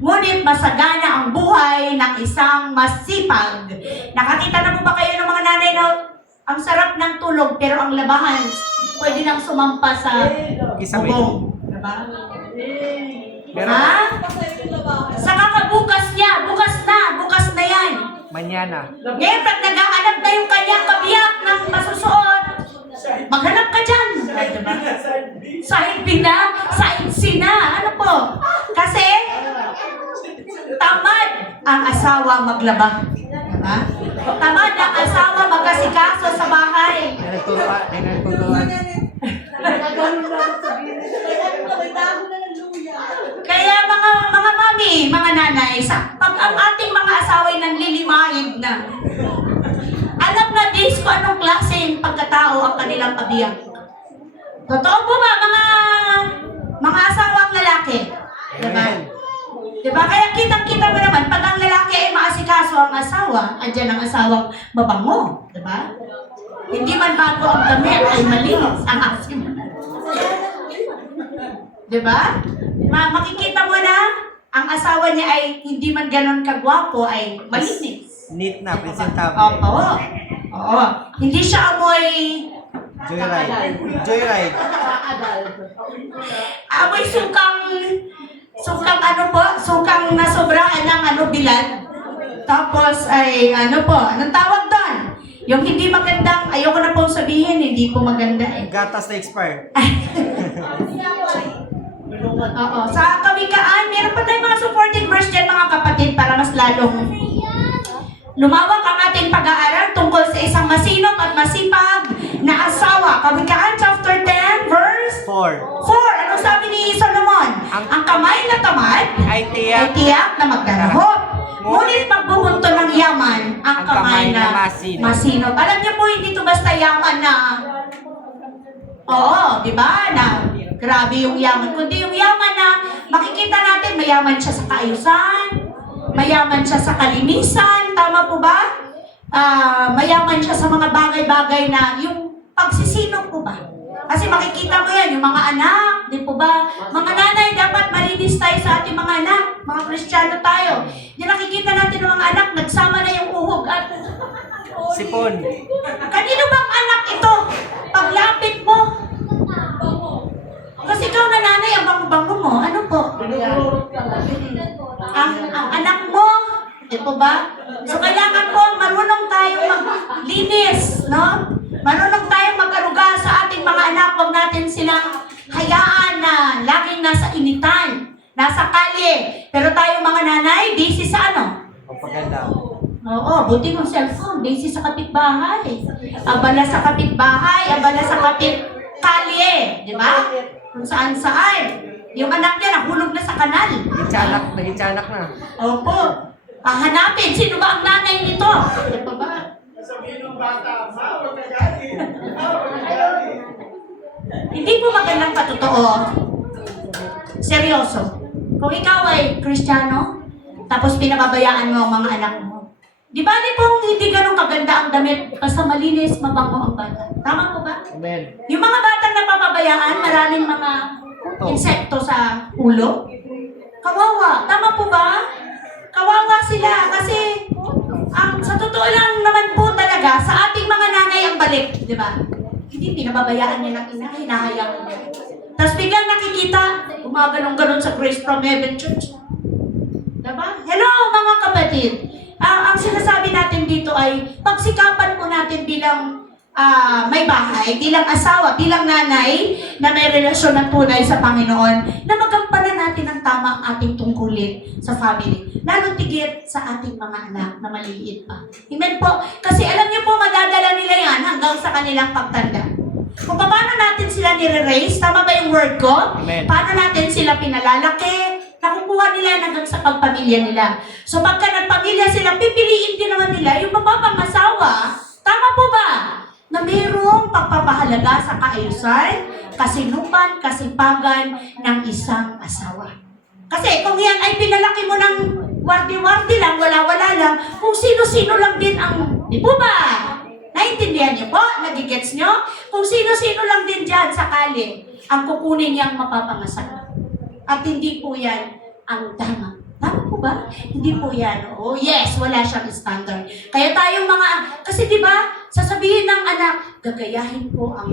ngunit masagana ang buhay ng isang masipag. Nakakita na po ba kayo ng mga nanay na ang sarap ng tulog, pero ang labahan, pwede nang sumampa sa Kisame. bubong. Diba? Meron. Ha? Sa kakabukas niya, bukas na yan. Manyana. Ngayon, pag naghahanap na yung kanyang kabiyak ng masusuot, maghanap ka dyan. Diba? Sahid na, sahid sina. Ano po? Kasi, tamad ang asawa maglaba. Diba? Tamad ang asawa magkasikaso sa bahay. Nagtuturuan. Kaya mga mami, mga nanay, pag ang ating mga asaway nanlilimahid na, alam na dis kung anong klaseng pagkatao ang kanilang kabiyak. Totoo po ba mga asawang lalaki? Diba? Diba? Kaya kitang-kita mo naman, pag ang lalaki ay maasikaso ang asawa, andyan ang asawang mabango. Diba? Hindi man bago ang damit ay malinis ang asim. Diba? Makikita mo na, ang asawa niya ay hindi man ganon kagwapo, ay malinis. Neat na, presentable. Oo. Oo. Hindi siya amoy Joyride. Joyride. amoy sukang nasobrahan ng bilad. Tapos ay anong tawag doon? Yung hindi magandang, ayoko na pong sabihin, hindi po maganda eh. Gatas na expired. Oo. Sa Kawikaan, meron pa tayong mga supporting verse dyan mga kapatid para mas lalong lumawak ang ating pag-aaral tungkol sa isang masinop at masipag na asawa. Kawikaan chapter 10 verse 4. 4. Anong sabi ni Solomon? Ang kamay na tamad Ay tiyak. na magdarahot. Ngunit pagbubunto ng yaman, ang kamay na masinop. Alam niyo po, hindi ito basta yaman na di ba? Na grabe yung yaman. Kundi yung yaman na makikita natin, mayaman siya sa kaayusan, mayaman siya sa kalinisan, tama po ba? Mayaman siya sa mga bagay-bagay na yung pagsisinop po ba? Kasi makikita mo yan, yung mga anak, di po ba? Mga nanay, dapat malinis tayo sa ating mga anak. Mga Kristiyano tayo. Yung nakikita natin ng mga anak, nagsama na yung uhog at Sipon. kanino bang anak ito? Paglapit mo. Kasi ikaw bango mo? Ano po? Ang anak mo, ito ba? So kailangan po marunong tayong maglinis, no? Marunong tayong mag-aruga sa ating mga anak. Huwag natin silang hayaan na laging nasa initan, nasa kalye. Pero tayong mga nanay, busy sa ano? Pagpaganda. Oo, buti ng cellphone, busy sa kapitbahay. Abala sa kapitbahay, abala sa kalye, di ba? Kung saan-saan. Yung anak niya nahulog na sa kanal. Naging tiyanak na. Opo. Hanapin, sino ba ang nanay nito? Ito ba? Hindi po magandang patotoo. Seryoso. Kung ikaw ay Kristiyano, tapos pinababayaan mo ang mga anak mo, di ba pong hindi ganun kaganda ang damit basta malinis, mabango ang bata? Tama po ba? Amen. Yung mga batang napapabayaan, maraming mga insekto sa ulo. Kawawa. Tama po ba? Kawawa sila kasi sa totoo lang naman po talaga sa ating mga nanay ang balik, di ba? Hindi pinababayaan niya ng ina, hinahayaan niya. Tapos biglang nakikita, gumaganong-ganon sa Grace from Heaven Church. Diba? Hello mga kapatid! Ang sinasabi natin dito ay pagsikapan po natin bilang may bahay, bilang asawa, bilang nanay na may relasyon ng tunay sa Panginoon na magampanan natin ang tama ang ating tungkulin sa family. Lalo tigit sa ating mga anak na maliliit pa. Amen po? Kasi alam niyo po, madadala nila yan hanggang sa kanilang pagtanda. Kung paano natin sila nire-raise, tama ba yung word ko? Amen. Paano natin sila pinalalaki, nakukuha nila yan hanggang sa pagpamilya nila. So pagka nagpamilya sila, pipiliin din naman nila yung mapapangasawa. Tama po ba? Na mayroong pagpapahalaga sa kaayusan, kasinupan, kasipagan ng isang asawa. Kasi kung yan ay pinalaki mo ng wardi-wardi lang, wala-wala lang, kung sino-sino lang din ang, di po ba? Naintindihan niyo po? Nagigets niyo? Kung sino-sino lang din dyan sa kali, ang kukunin niyang mapapangasawa. At hindi po yan ang tama. Tama po ba? Hindi po yan. Oh yes, wala siyang standard. Kaya tayong mga, kasi di ba, sasabihin ng anak, gagayahin ko ang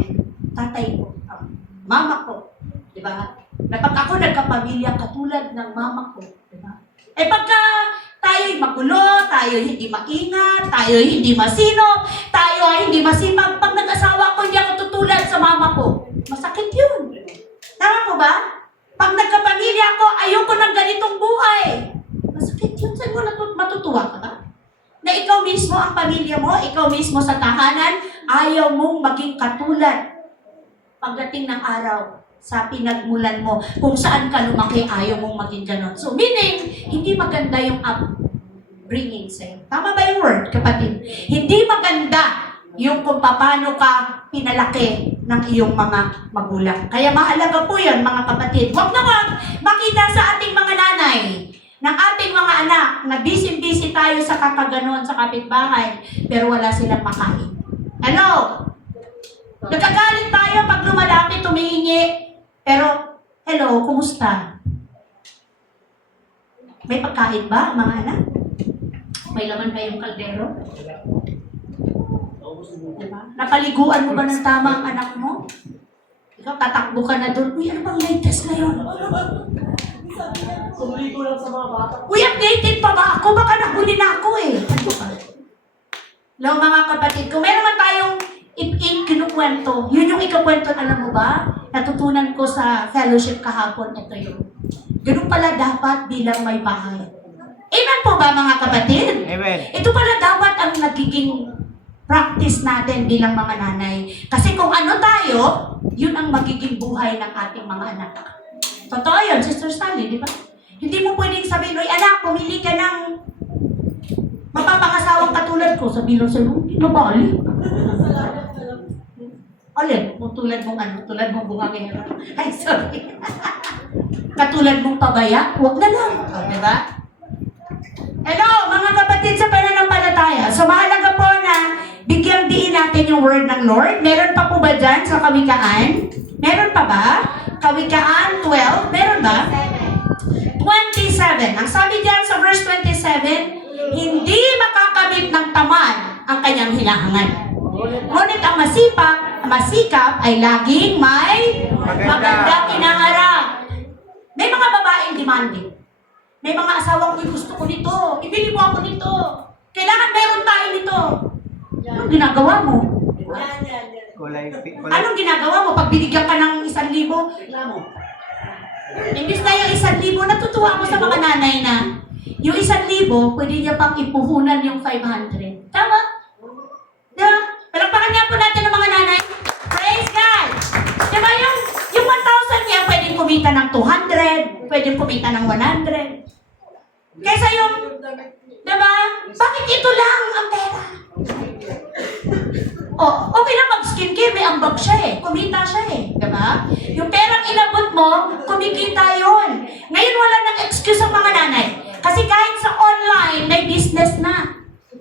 tatay ko, ang mama ko. Di ba? Na pag ako nagkapamilya katulad ng mama ko. Di ba? Eh pagka tayo'y magulo, tayo'y hindi maingat, tayo'y hindi masino, tayo ay hindi masipag, pag nag-asawa ko, hindi ako tutulad sa mama ko. Masakit yun. Tama po ba? Pag nagkapamilya ako, ayoko ng ganitong buhay. Masakit yun. Saan mo matutuwa ka ba? Na ikaw mismo ang pamilya mo, ikaw mismo sa tahanan, ayaw mong maging katulad. Pagdating ng araw, sa pinagmulan mo, kung saan ka lumaki, ayaw mong maging ganon. So meaning, hindi maganda yung upbringing sa'yo. Tama ba yung word, kapatid? Hindi maganda yung kung paano ka pinalaki ng iyong mga magulang. Kaya mahalaga po yan, mga kapatid. Huwag na wag makita sa ating mga nanay, ng ating mga anak, na busy-busy tayo sa kakaganon, sa kapitbahay, pero wala silang makain. Hello? Nagkagalit tayo pag lumalapit, tumihingi, pero, hello, kumusta? May pagkain ba, mga anak? May laman ba yung kaldero? Diba? Napaliguan mo ba ng tama ang anak mo? Ikaw, tatakbo ka na doon. Uy, ano bang latest ngayon? Sumligo lang sa mga bata. Uy, updated pa ba ako? Baka nahuli na ako eh. Ano ba? Hello, mga kapatid. Kung meron man tayong kinukwento, yun yung ikakwento, alam mo ba? Natutunan ko sa fellowship kahapon, ito yun. Ganun pala dapat bilang may bahay. Amen po ba, mga kapatid? Amen. Ito pala dapat ang nagiging practice natin bilang mga nanay. Kasi kung ano tayo, yun ang magiging buhay ng ating mga anak. Totoo yun, Sister Sally, di ba? Hindi mo pwedeng sabihin, oy anak, pumili ka ng mapapangasawang katulad ko. Sabihin lang sa'yo, hindi na bali. Alin, tulad mong ano, tulad mong bungangero. Ay, sorry. Katulad mong pabaya, huwag na lang. O, di ba? Hello, mga kapatid sa pananampalataya. So, mahalaga po na bigyang diin natin yung word ng Lord. Meron pa po ba dyan sa Kawikaan? Meron pa ba? Kawikaan 12? Meron ba? 27. Ang sabi diyan sa verse 27, hindi makakamit ng tamad ang kanyang hinahangan. Ngunit ang masikap ay laging may magandang hinaharap. May mga babaeng demanding. May mga asawang, "Uy, gusto ko nito. Ibili mo ako nito. Kailangan meron tayo nito." Anong ginagawa mo? Anong ginagawa mo pag binigyan ka ng 1,000? Imbis na yung 1,000, natutuwa ako sa mga nanay na yung 1,000, pwede niya pang ipuhunan yung 500. Tama? Diba? Palakpakan niya po natin ng mga nanay. Praise God! Diba yung 1,000 niya, pwedeng kumita ng 200, pwedeng kumita ng 100. Kaysa yung, diba? Bakit ito lang ang pera? Oh, okay na mag-skincare, may ambag siya eh. Kumita siya eh. Diba? Yung perang inabot mo, kumikita yun. Ngayon wala nang excuse ang mga nanay. Kasi kahit sa online, may business na.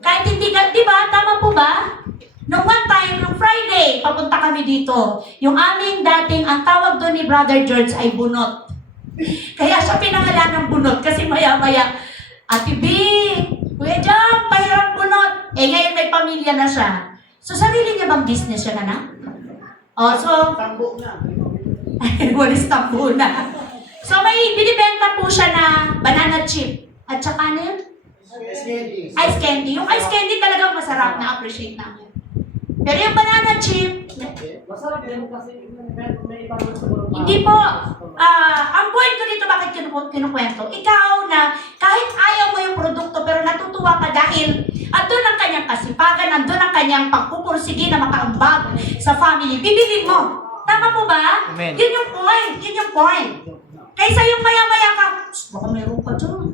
Kahit hindi ka, diba? Tama po ba? Noong one time, noong Friday, papunta kami dito. Yung aming dating, ang tawag doon ni Brother George ay bunot. Kaya siya pinangalan ng bunot kasi maya-maya, "Ate B, Kuya Jam, mahirap bunot." Eh ngayon may pamilya na siya. So, sarili niya bang business siya na? Oh, so... Tambo na. Walis tambo na. So, may binibenta po siya na banana chip. At saka ano yun? Ice candy. Yung ice candy talagang masarap, na-appreciate namin. Pero yung banana chip, Masarap din kasi may ibang siguro. hindi po. Ang point ko dito, bakit kinukwento? Ikaw na kahit ayaw mo yung produkto pero natutuwa ka dahil andun ang kanyang kasipagan, andun ang kanyang pagpupursige na makaambag sa family, bibilin mo. Tama po ba? Amen. Yun yung point. Yun yung point. Kaysa yung maya-maya ka, baka mayroon pa dyan.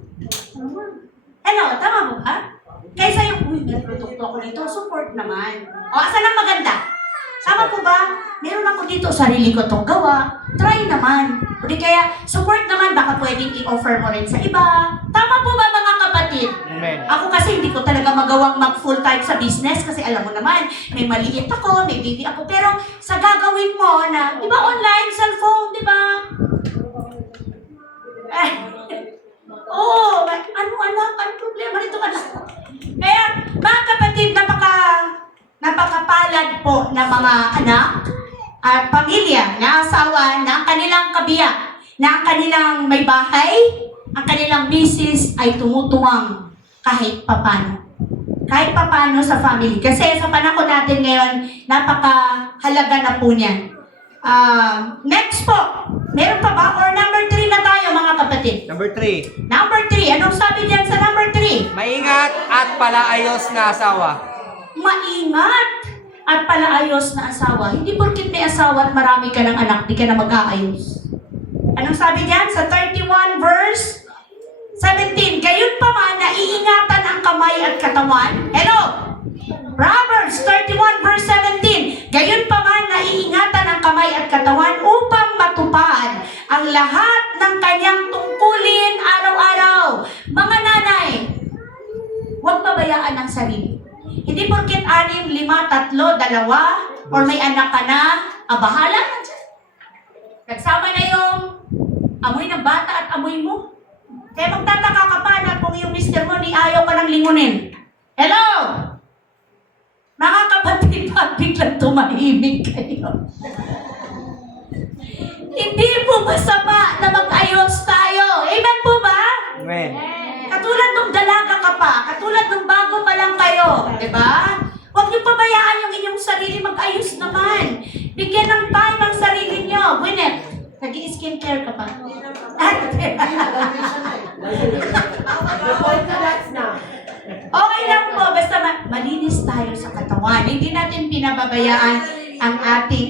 Ano, tama mo ba? Kaysa yung, "Uy, may produkto ako dito, support naman." O, asan ang maganda? Tama po ba? Meron ako dito, sarili ko itong gawa. Try naman. O di kaya, support naman, baka pwedeng i-offer mo rin sa iba. Tama po ba mga kapatid? Amen. Ako kasi hindi ko talaga magawang mag-full time sa business kasi alam mo naman, may maliit ako, may baby ako. Pero sa gagawin mo na, di ba online, cellphone, di ba? Oo, ano anak, ano problema nito anak? Kaya, mga kapatid, napakapalad po ng mga anak at pamilya na asawa na ang kanilang kabiyak, na ang kanilang may bahay, ang kanilang misis ay tumutuwang kahit papano. Kahit papano sa family. Kasi sa panahon natin ngayon, napakahalaga na po niyan. Next po, meron pa ba? Or number 3 na tayo mga kapatid? Number 3. Number 3, anong sabi diyan sa number 3? Maingat at palaayos na asawa. Maingat at palaayos na asawa. Hindi porkit may asawa at marami ka ng anak, di ka na mag-aayos. Anong sabi diyan sa 31 verse 17? Gayon pa man, naiingatan ang kamay at katawan. Hello! Proverbs 31 verse 17. Gayon pa man, naiingatan ang kamay at katawan upang matupad ang lahat ng kanyang tungkulin araw-araw. Mga nanay, huwag pabayaan ang sarili. Hindi porket 6, 5, 3, 2, or may anak ka na, bahala ka dyan. Nagsama na yung amoy ng bata at amoy mo. Kaya magtataka ka pa na kung yung mister mo ni ayaw ka ng lingunin. Hello! Mga kapatid, bakit biglang tumahimik kayo? Hindi po masama na mag-ayos tayo. Amen po ba? Amen. Katulad nung dalaga ka pa, katulad nung bago pa lang kayo, di ba? Huwag niyo pabayaan yung inyong sarili, mag-ayos naman. Bigyan ng time ang sarili niyo. Gwyneth, nag-i-skincare ka pa. Okay lang po, basta malinis tayo sa katawan. Hindi natin pinababayaan ang ating,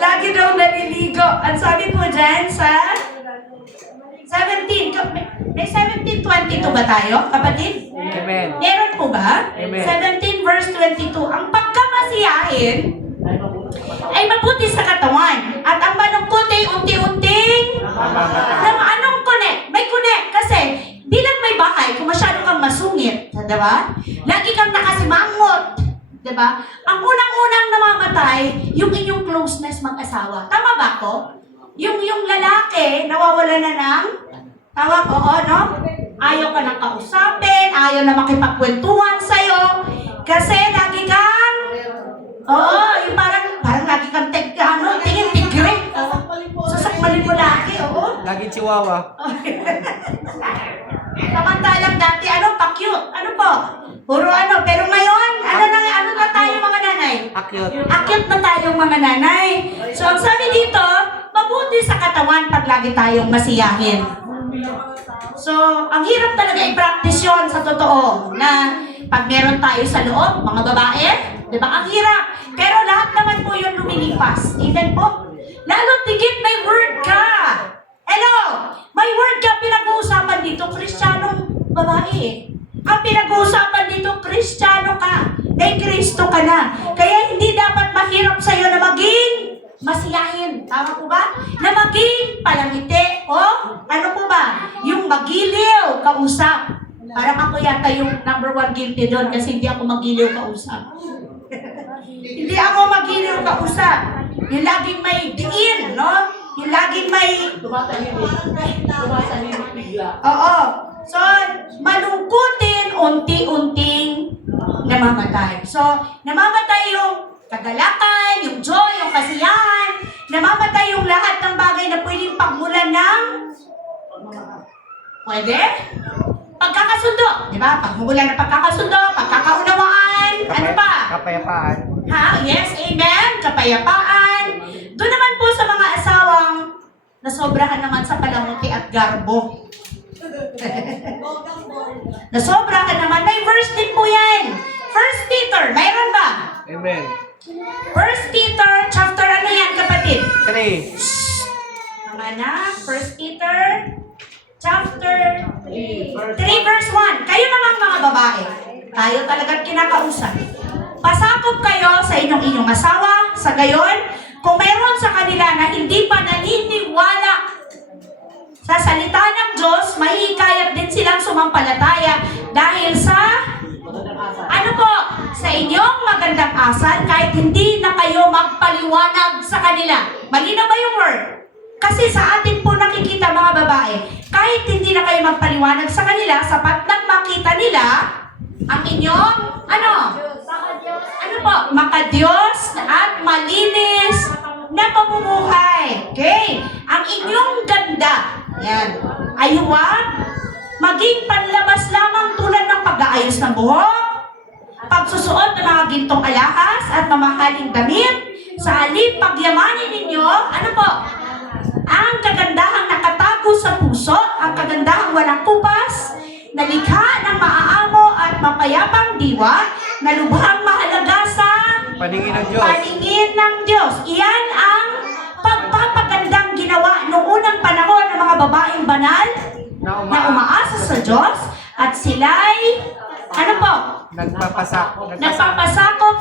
lagi daw naliligo. Ang sabi po dyan sa 17, may 17:22 ba tayo, kapatid? Amen. Meron po ba? Amen. 17 verse 22. Ang pagkamasiyahin ay mabuti sa katawan. At ang malungkot ay unti-unting anong connect? May connect kasi bilang may bahay, kung masyado kang masungit, diba? Lagi kang nakasimangot, diba? Ang unang-unang namamatay, yung inyong closeness mag-asawa. Tama ba ko? Yung lalaki, nawawala na ng tawag, oo, no? Ayaw ka nang kausapin, ayaw na makipagkwentuhan sa'yo, kasi lagi kang, oo, yung parang lagi kang tingin tigre. Sasakmalin mo lahat. naging chihuahua. Samantalang dati, pa-cute. Ano po? Puro pero ngayon, ano na tayo mga nanay? Akyot. Akyat na tayong mga nanay. So, ang sabi dito, mabuti sa katawan pag lagi tayong masiyahin. So, ang hirap talaga i-practice yun sa totoo, na pag meron tayo sa loob, mga babae, di ba? Ang hirap. Pero lahat naman po yun lumilipas. Even po, lalo't tigit may word ka. Hello? May word ka, pinag-uusapan dito, Kristiyanong babae. Ang pinag-uusapan dito, Kristiyano ka. May Kristo ka na. Kaya hindi dapat mahirap sa'yo na maging masiyahin. Tama po ba? Na maging palangiti. O, ano po ba? Yung magiliw, kausap. Parang ako yata yung number 1 guilty doon kasi hindi ako magiliw kausap. Hindi ako magiliw kausap. Yung laging may diin, no? Yung laging may... Tumatahimik bigla. Oo. So, malungkutin, unti-unting namamatay. So, namamatay yung kagalakan, yung joy, yung kasiyahan, namamatay yung lahat ng bagay na pwedeng pagmulan ng pwede? Pagkakasundo. Di ba? Pagmulan ng pagkakasundo, pagkakaunawaan, ano pa? Kapayapaan. Ha? Yes, amen. Kapayapaan. Doon naman po sa mga asawang nasobrahan naman sa palamuti at garbo. Nasobrahan naman. May verse din po yan. 1 Peter, mayroon ba? Amen. 1 Peter, chapter ano yan, kapatid? 3. Mga anak, 1 Peter, chapter 3 verse 1. Kayo naman mga babae, tayo talagang kinakausap. Pasakop kayo sa inyong asawa, sa gayon, kung mayroon sa kanila na hindi pa naniniwala sa salita ng Diyos, mahihikayat din silang sumampalataya dahil sa ano po? Sa inyong magandang asal, kahit hindi na kayo magpaliwanag sa kanila. Malinaw ba yung word? Kasi sa atin po nakikita mga babae, kahit hindi na kayo magpaliwanag sa kanila, sapat nang makita nila ang inyong, makadiyos at malinis na pamumuhay. Okay? Ang inyong ganda, yan, ay huwag maging panlabas lamang tulad ng pag-aayos ng buhok, pagsusuot ng mga gintong alahas at mamahaling damit, sa halip pagyamanin ninyo, ang kagandahang nakatago sa puso, ang kagandahang walang kupas, na likha ng maaamo at mapayapang diwa, na lubhang mahalaga sa Paningin ng Diyos. paningin ng Diyos. Iyan ang pagpapagandang ginawa noong unang panahon ng mga babaeng banal na umaasa sa Diyos at sila'y, nagpapasakop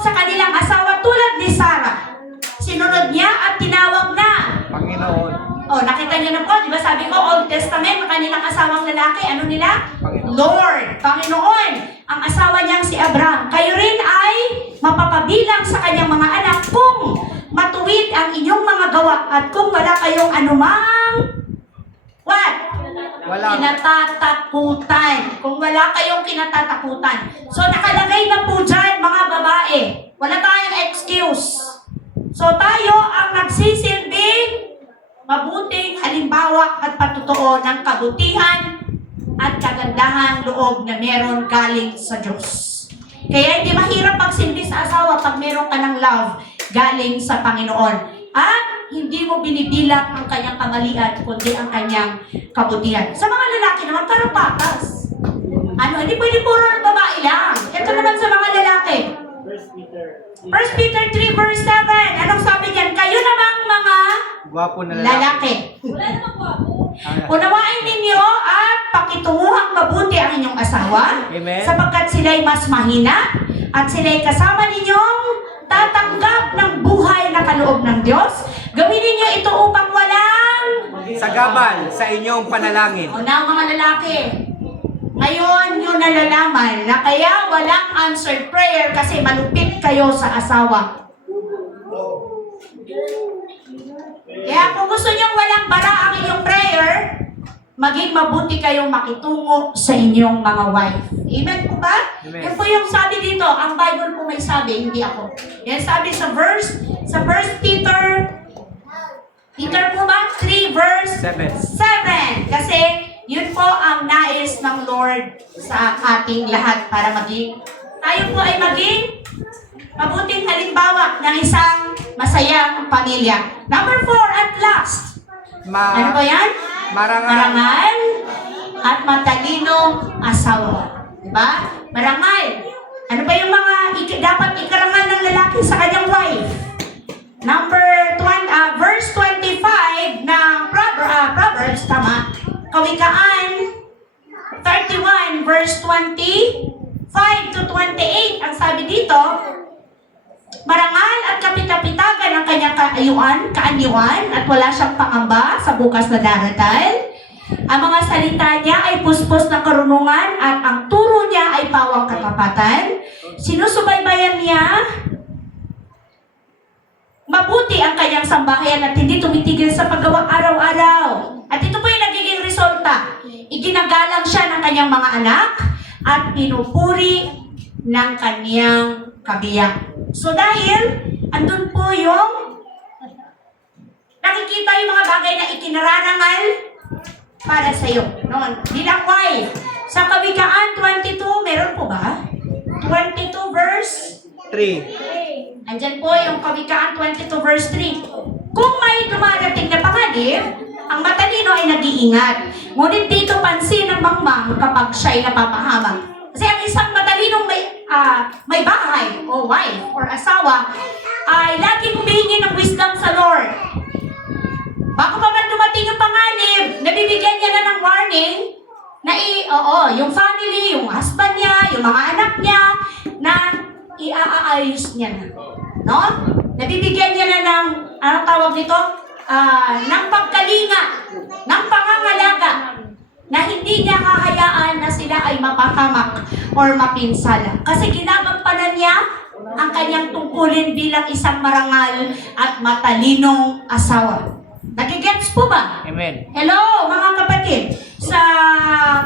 sa kanilang asawa tulad ni Sarah. Sinunod niya at tinawag na Panginoon. nakita niyo na po, di ba sabi ko, Old Testament, ang kanilang asawang lalaki, ano nila? Panginoon. Lord, Panginoon. Ang asawa niyang si Abraham. Kayo rin ay mapapabilang sa kanyang mga anak kung matuwid ang inyong mga gawa at kung wala kayong anumang kinatatakutan. Kung wala kayong kinatatakutan. So nakalagay na po dyan, mga babae. Wala tayong excuse. So tayo ang nagsisilbing mabuting halimbawa at patutuo ng kabutihan at kagandahan loob na meron galing sa Diyos. Kaya hindi mahirap magsilbi sa asawa pag meron ka ng love galing sa Panginoon. At hindi mo binibilang ang kanyang kamalian, kundi ang kanyang kabutihan. Sa mga lalaki naman, karapatas. Hindi pwede puro ng babae lang. Ito naman sa mga lalaki. 1 Peter 3 verse 7. Anong sabi diyan? Kayo namang mga Gwapo na lalaki. Unawain ninyo at pakitunguhang mabuti ang inyong asawa, Amen. sapagkat sila'y mas mahina at sila'y kasama ninyong tatanggap ng buhay na kaloob ng Diyos. Gawin ninyo ito upang walang Sagabal sa inyong panalangin. na mga lalaki. Ngayon nyo nalalaman na kaya walang answered prayer kasi malupit kayo sa asawa. Kaya kung gusto nyong walang bara ang inyong prayer, maging mabuti kayong makitungo sa inyong mga wife. Amen po ba? Amen. Yan po yung sabi dito. Ang Bible po may sabi, hindi ako. Yan sabi sa verse, sa 1 Peter po ba? 3 verse 7. 7. Lord sa ating lahat para tayo po ay maging mabuting halimbawa ng isang masayang pamilya. Number 4 at last. Ano ba yan? Marangal at matalinong asawa. Diba? Marangal. Ano ba yung mga dapat ikarangal ng lalaki sa kanyang wife? Verse 25 ng Proverbs, tama? Kawikaan 31 verse 25 to 28. Ang sabi dito, marangal at kapitapitagan ang kanyang kaanyuan at wala siyang pangamba sa bukas na daratal. Ang mga salita niya ay puspos ng karunungan at ang turo niya ay pawang katapatan. Sinusubaybayan niya mabuti ang kanyang sambahayan at hindi tumitigil sa paggawa araw-araw. At ito po yung nagiging resulta. Iginagalang siya ng kanyang mga anak at pinupuri ng kanyang kabiyak. So dahil andun po yung nakikita yung mga bagay na ikinararangal para sa iyo. Noon, bilang wife. Sa Kawikaan 22, meron po ba? 22 verse 3. Andyan po yung Kawikaan 22 verse 3. Kung may dumarating na panganib, ang matalino ay nag-iingat. Ngunit dito pansin ang mangmang kapag siya ay napapahamak. Kasi ang isang matalinong may bahay o wife or asawa ay laging humihingi ng wisdom sa Lord. Bago pa man dumating yung panganib, nabibigyan niya na ng warning na yung family, yung husband niya, yung mga anak niya, na iaayos niya na. No? Nabibigyan niya na ng, anong tawag dito? Ng pagkalinga, ng pangangalaga, na hindi niya hahayaan na sila ay mapahamak or mapinsala. Kasi ginagampanan niya ang kanyang tungkulin bilang isang marangal at matalinong asawa. Nagigets po ba? Amen. Hello, mga kapatid. Sa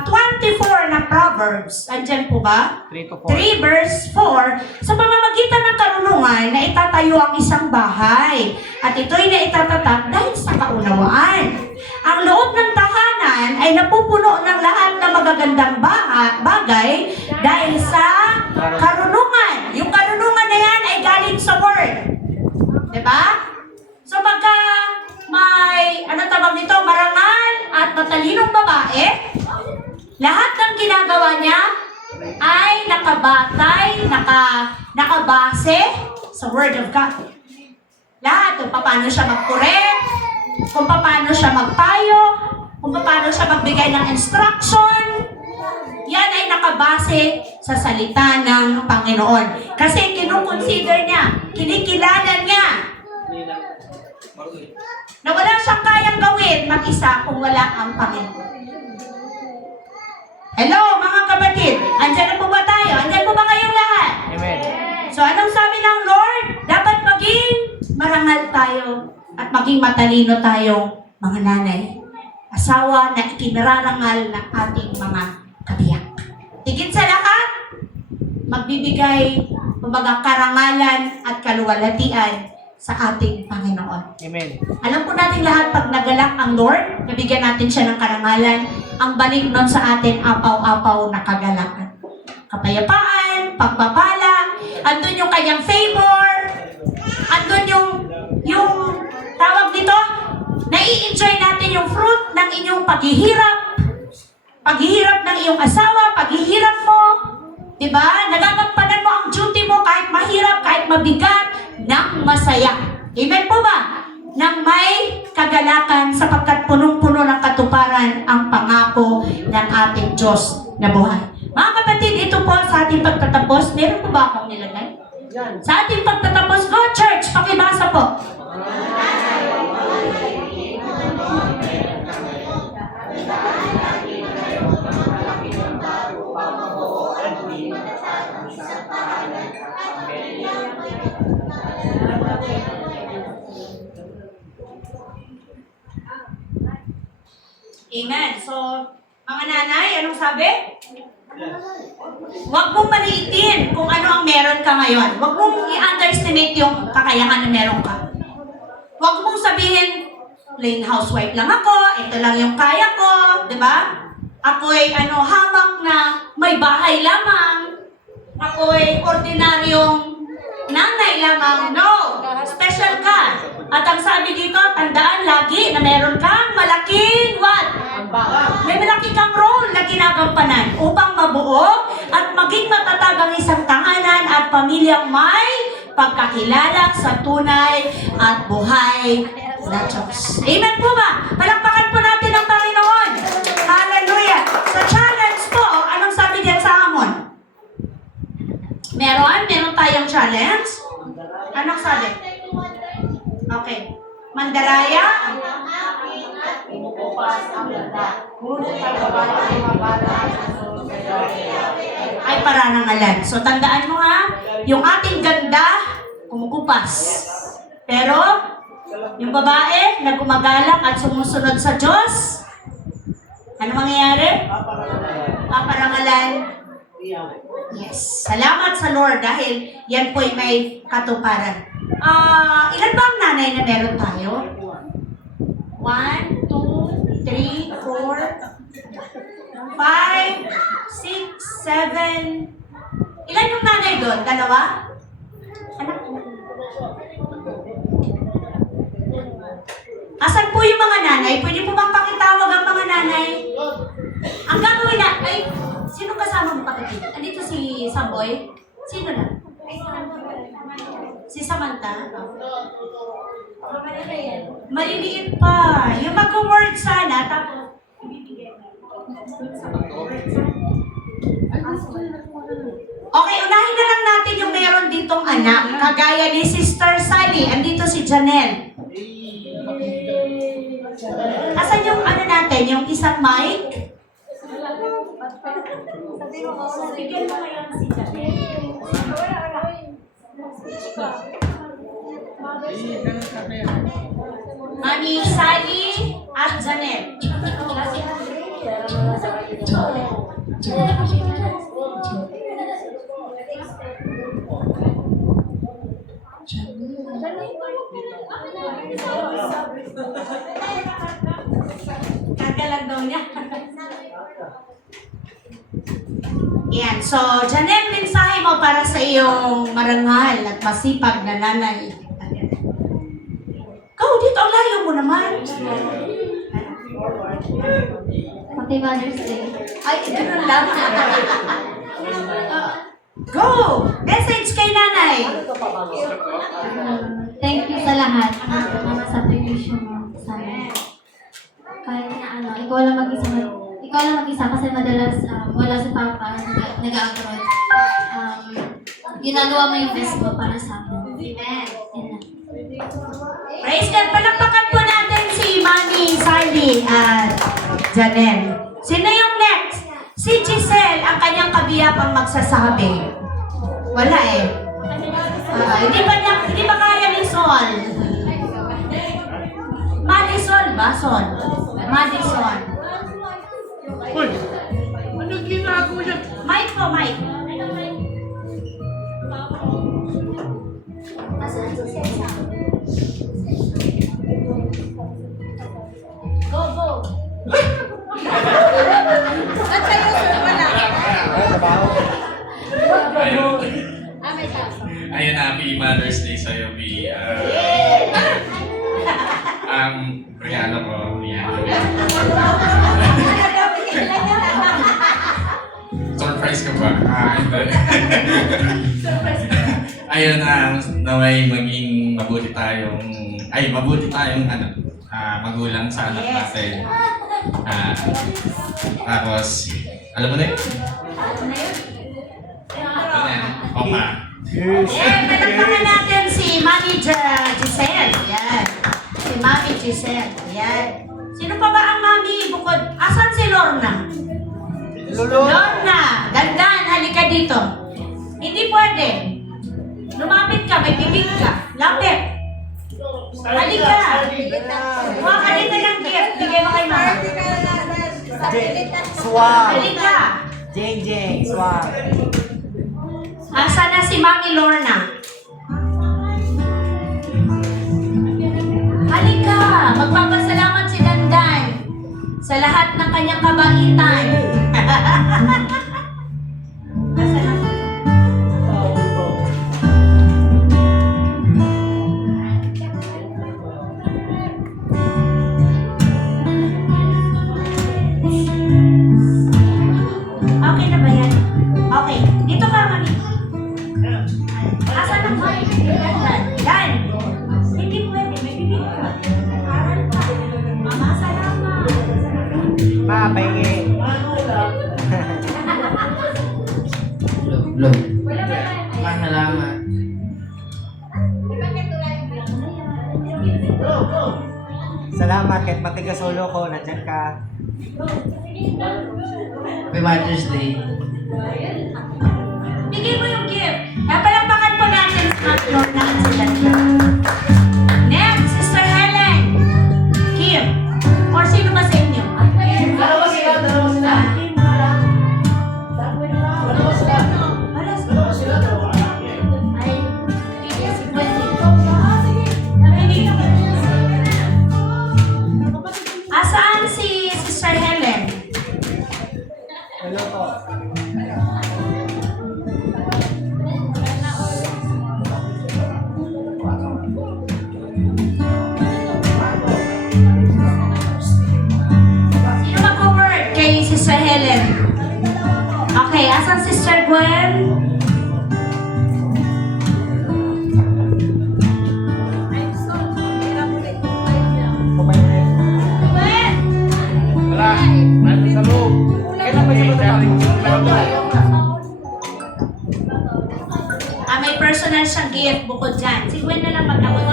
24 na Proverbs, andyan po ba? 3 to 4. 3 verse 4, sa pamamagitan ng karunungan na itatayo ang isang bahay at ito'y naitatatag dahil sa kaunawaan. Ang loob ng tahanan ay napupuno ng lahat ng magagandang bagay dahil sa karunungan. Yung karunungan na yan ay galing sa Word. Diba? So pagka may, marangal at matalinong babae, lahat ng ginagawa niya ay nakabase sa Word of God. Lahat, kung paano siya mag-correct, kung paano siya magpayo, kung paano siya magbigay ng instruction, yan ay nakabase sa salita ng Panginoon. Kasi kinukonsider niya, kinikilala niya, na wala siyang kayang gawin mag-isa kung wala ang Panginoon. Hello, mga kapatid. Andyan na po ba tayo? Andyan po ba kayong lahat? Amen. So, anong sabi ng Lord? Dapat maging marangal tayo at maging matalino tayong mga nanay. Asawa na ikinararangal ng ating mga kabiyak. Higit sa lahat, magbibigay kumbaga karangalan at kaluwalhatian sa ating Panginoon. Amen. Alam po natin lahat, pag nagalak ang Lord, nabigyan natin siya ng karangalan, ang balik nun sa atin, apaw-apaw na kagalakan. Kapayapaan, pagpapala, andun yung kanyang favor, andun yung tawag dito, nai-enjoy natin yung fruit ng inyong paghihirap ng iyong asawa, paghihirap mo, diba? Nagagampanan mo ang duty mo kahit mahirap, kahit mabigat, ng masaya. Amen po ba? Nang may kagalakan sapagkat punong-puno ng katuparan ang pangako ng ating Diyos na buhay. Mga kapatid, ito po sa ating pagtatapos. Meron po ba akong nilagay? Sa ating pagtatapos, go church! Pakibasa po. Amen. So, mga nanay, anong sabi? Huwag mong maliitin kung ano ang meron ka ngayon. Huwag mong i-underestimate yung kakayahan na meron ka. Huwag mong sabihin, plain housewife lang ako, ito lang yung kaya ko, di ba? Ako'y hamak na may bahay lamang. Ako'y ordinaryong nanay lamang. No! Special ka. At ang sabi dito, tandaan lagi na meron kang malaking what? May malaki kang role na ginagampanan upang mabuo at maging matatag ang isang tahanan at pamilyang may pagkakilala sa tunay at buhay na Diyos. Amen po ba? Palakpakan po natin ang Panginoon. Hallelujah! Sa challenge po, anong sabi diyan sa hamon? Meron tayong challenge. Anong sabi? Okay. Mandaraya? Ay paranangalan. So tandaan mo ha, yung ating ganda, kumukupas. Pero, yung babae na gumagalang at sumusunod sa Diyos, ano mangyayari? Paparangalan. Yes. Salamat sa Lord dahil yan po'y may katuparan. Ilan ba ang nanay na meron tayo? 1, 2, 3, 4, 5, 6, 7. Ilan yung nanay doon? Dalawa? Anak ko. Asan po yung mga nanay? Pwede po bang pakitawag ang mga nanay? Ang gagawin na, ay, sino kasama mo kapatid? Andito si Samboy? Sino na? Si Samantha? Maliliit pa. Yung mag-word sana, tapos okay, unahin na lang natin yung meron ditong anak. Kagaya ni Sister Sally. Andito si Janelle. Asan yung natin? Yung isang mic? Bigyan mo ngayon si Janelle. Mami Sally at Janelle. Kagalang daw niya. Yan. So, Janelle, mensahe mo para sa iyong marangal at masipag na nanay. Go, dito ang layo mo naman. Happy Mother's Day. Ay, ganun lang. Go! Message kay nanay. Thank you sa lahat ng mga sakripisyo mo sa amin. Kahit na ikaw lang mag-isa kasi madalas wala si Papa, nag-abroad. Ginagawa mo yung best mo para sa amin. Amen. Yan lang. Praise God. Palakpakan po natin si Mami Sally at Janelle. Sino yung next? Si Giselle, ang kanyang kabiyapang magsasabi. Wala eh. Hindi ba kaya ni Sol? Madison ba? Sol? Madison. Uy! Ano ginagawa niya? Mike po, Mike. Go. At sa'yo, sir, wala. Ayun, happy Mother's Day sa'yo, B. Ang regalo ko, yan. Surprise ka ba? Hindi. Ayun, naway maging mabuti tayong magulang sa anak natin. Tapos, alam mo na yun? Ano yan? Oma. Palakpakan natin si Mami Giselle. Yan. Si Mami Giselle. Yan. Sino pa ba ang Mami bukod? Asan si Lorna? Lorna! Dandan, halika dito. Hindi pwede. Lumapit ka, may bibig ka. Lapit. Halika. Huwag ka dito ng gift. Bigay mo kay Mama. Swag! Halika. Jeng, swag! Asa na si Mami Lorna? Halika! Magpapasalamat si Dandan sa lahat ng kanyang kabaitan. Asa na? Okay na ba yan? Okay. Dito ka, mami. Asa na ba? Yan. Hindi pwede. May bibig ka. Aral ka. Mama, salamat. Papahingi. Wala ba tayo? Salamat. Salamat kahit matigas ulo ko, nandiyan ka. Happy Mother's Day. Bigay mo yung gift. Napalakpakan po natin sa upload na sila. Next, Sister Helen. Kim. Or sino ba sa inyo? Dalawa sila. Ay, si Wendy. Asaan si Sister Helen? Hello po. Sino mag-work kay Sister Helen? Okay, asan Sister Gwen? Gwen! Wala. Nandun sa loob. Kailan ba yung May personal siyang gift bukod dyan. Si Gwen na lang pagkawag.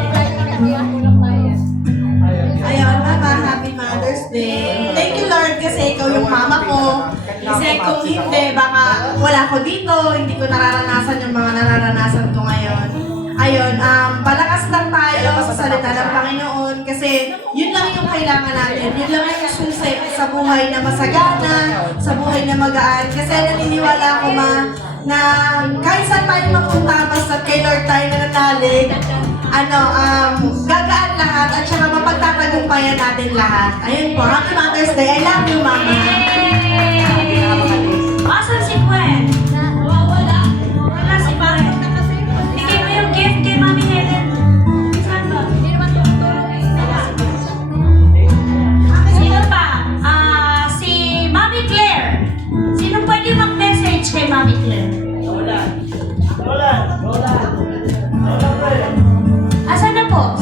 Ayun, Mama, Happy Mother's Day. Thank you, Lord, kasi ikaw yung mama ko. Kasi kung hindi, baka wala ko dito, hindi ko nararanasan yung mga nararanasan ko ngayon. Ayun, palakas lang tayo sa salita ng Panginoon kasi yun lang yung kailangan natin. Yun lang yung gusto sa buhay na masagana, sa buhay na magaan. Kasi naniniwala ako, Ma, na kahit saan tayo mapunta, basta kay Lord tayo nananalig, gagaan lahat at saka mapagtatagumpayan natin lahat. Ayun po, Happy Mother's Day. I love you, Mama. Asan si Gwen? Wala si Gwen. Bigay mo yung gift kay Mami Helen. Saan ba? Sino pa? Si Mami Claire. Sino pwede mag-message kay Mami Claire? Asan na po?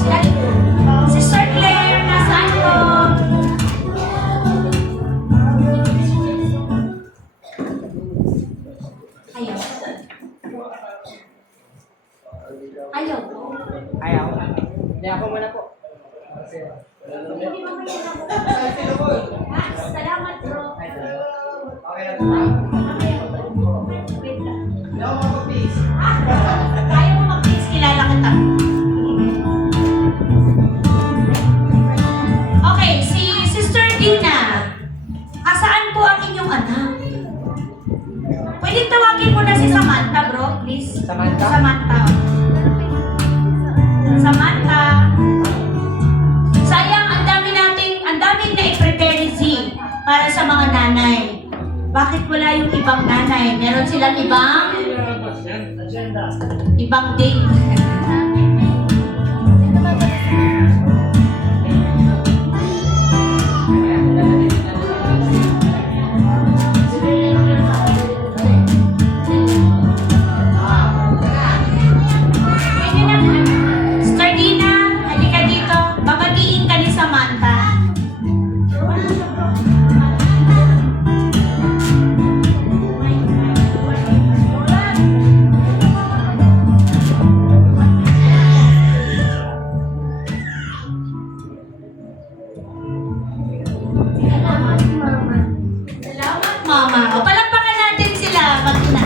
Sister Claire, nasaan po? Ayaw. Ayaw po. Ayaw. Hindi ako muna po. Salamat, bro. Okay lang. Wait lang. Hindi ako mag-please. Ayaw mo mag-please, kilala kita. Okay, si Sister Dina. Asaan po ang inyong anak? Pwede tawagin mo na si Samantha, bro, please. Samantha? Samantha. Samantha. Sayang, ang daming na i-prepare ni Z para sa mga nanay. Bakit wala yung ibang nanay? Meron silang ibang date. Pwede na. Sister Dina, halika dito. Babatiin ka ni Samantha. Salamat, Mama. O, palakpakan natin sila. Mag-ina.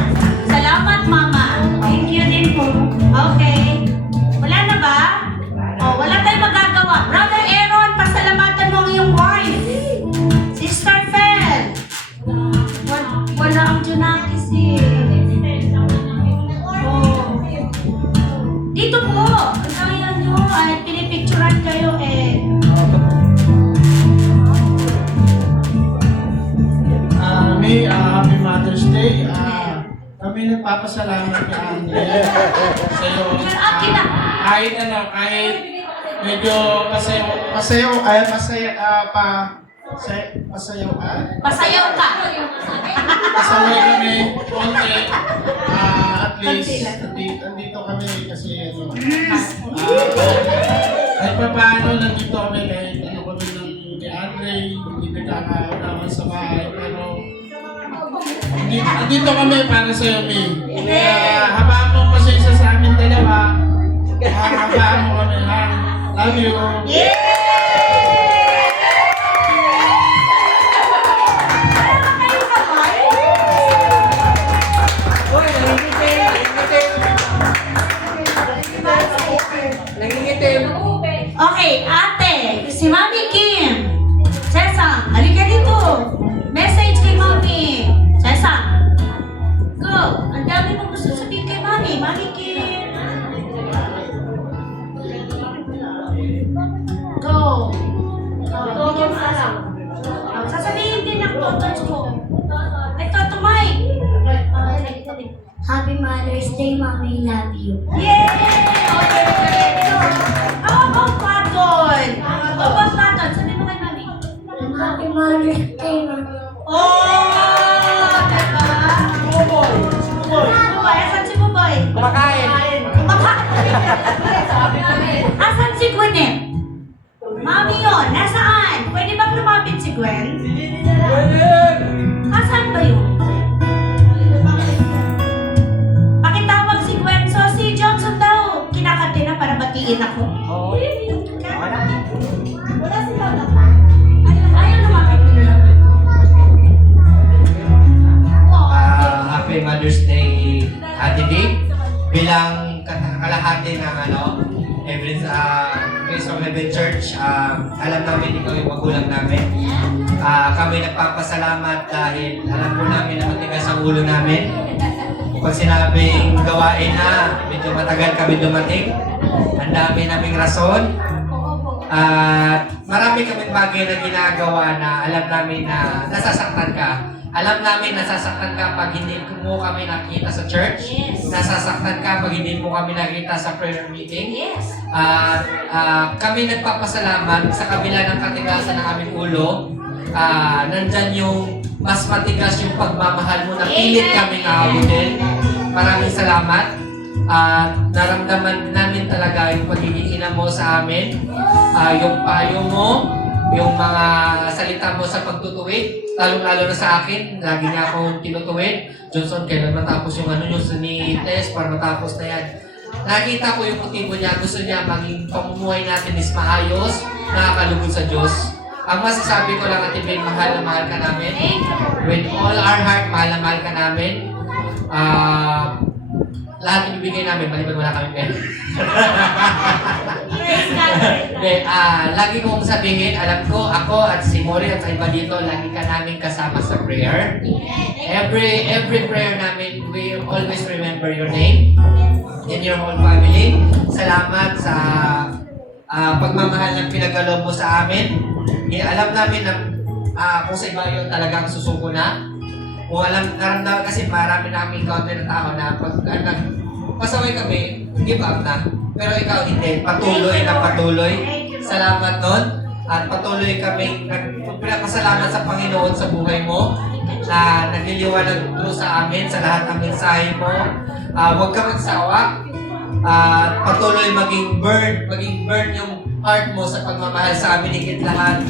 Salamat, Mama. Thank you din po. Okay. Wala na ba? O, wala tayong magagawa. Brother Aaron, pasalamatan mo ang iyong wife. Sister Fel. Wala ang Junakis eh. Oh. Dito po. Kaya nyo. Ay, pinipicturan kayo eh. kami nagpapasalamat kay Andre sa'yo. Kahit medyo pasayaw ka. Pasayaw ka. Pasaway kami, konti. At least, andito kami kasi kahit pa paano nandito kami kahit ano kami ng ni Andre, hindi nagkakaunawan sa bahay, pero andito kami para sa'yo, May. Habaan mo pasensya sa amin dalawa. Habaan mo kami, ha? Love you. Uy, nangingitim. Okay, ate, si Mami Kim. Cesar, halika dito. Message kay Mami. Cesar, go. Ang dami mong gusto sabihin kay Mami. Mami Kim. Go. Bigyan mo alam. Sasabihin din ng totots ko. Ay, Toto Mike. Happy Mother's Day, Mommy. Love you. Yay! How about Paton? How about Paton? Sabi mo kay Mami. Happy Mother's Day, Mommy. Oh! Diba? Buboy. Asan si Buboy? Kumakain. Asan si Gwyneth? Mami yun, nasaan? Pwede bang lumapit si Gwen? Asan ba yun? Pakitawag si Gwen. So si Johnson daw, kinakante na para batiin ako. Oo. Wala si Lola. Ayaw lumapit ni Lola. Happy Mother's Day, Ate Dick. Bilang kalahati ng Grace of Heaven Church, alam namin ikaw yung magulang namin. Kami nagpapasalamat dahil alam po namin na matigas ang ulo namin. Pag sinabing gawain na, medyo matagal kami dumating. Ang dami naming rason. At marami kaming bagay na ginagawa na alam namin na nasasaktan ka. Alam namin nasasaktan ka pag hindi mo kami nakita sa church. Yes. Nasasaktan ka pag hindi mo kami nakita sa prayer meeting. Yes. Kami nagpapasalamat sa kabila ng katigasan ng aming ulo. Nandyan yung mas matigas yung pagmamahal mo na pilit kaming aabutin. Maraming salamat. Naramdaman namin talaga yung pagiging ina mo sa amin. Yung payo mo, yung mga salita mo sa pagtutuwid, lalo-lalo na sa akin, lagi niya akong tinutuwid. Johnson, kailan matapos yung yung ni Tess para matapos na yan. Nakita ko yung motibo niya, gusto niya maging pamumuhay natin is maayos, nakakalugod sa Diyos. Ang masasabi ko lang, Ate Ben, mahal na mahal ka namin. With all our heart, mahal na mahal ka namin. Lahat ibibigay namin, maliban wala kami pera. Lagi kong sabihin, alam ko, ako at si Mori at sa iba dito, lagi ka namin kasama sa prayer. Every prayer namin, we always remember your name and your whole family. Salamat sa pagmamahal ng pinagalaw mo sa amin. Alam namin na kung sa iba yun talagang susuko na. Kung naramdaman kasi marami namin encounter na tao na pag pasaway kami, give up na. Pero ikaw hindi, patuloy na patuloy. Salamat nun. At patuloy kami pinapasalamat sa Panginoon sa buhay mo na nagliliwanag doon sa amin, sa lahat ng mensahe mo. Huwag ka magsawa. Patuloy maging burn yung heart mo sa pagmamahal sa amin, higit lahat.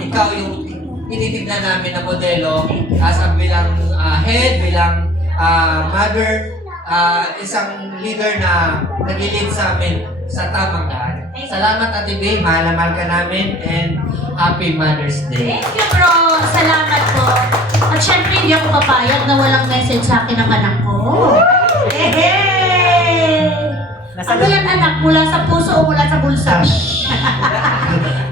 Ikaw yung tinitignan namin na modelo as bilang head, bilang mother, isang leader na nag-lead sa amin sa tamang daan. Salamat, Ate Bay. Mahal na mahal ka namin and Happy Mother's Day. Thank you, bro. Salamat po. At syempre, hindi ako papayag na walang message sa akin ng anak ko. Hey! Ano yan, anak? Mula sa puso o mula sa bulsa?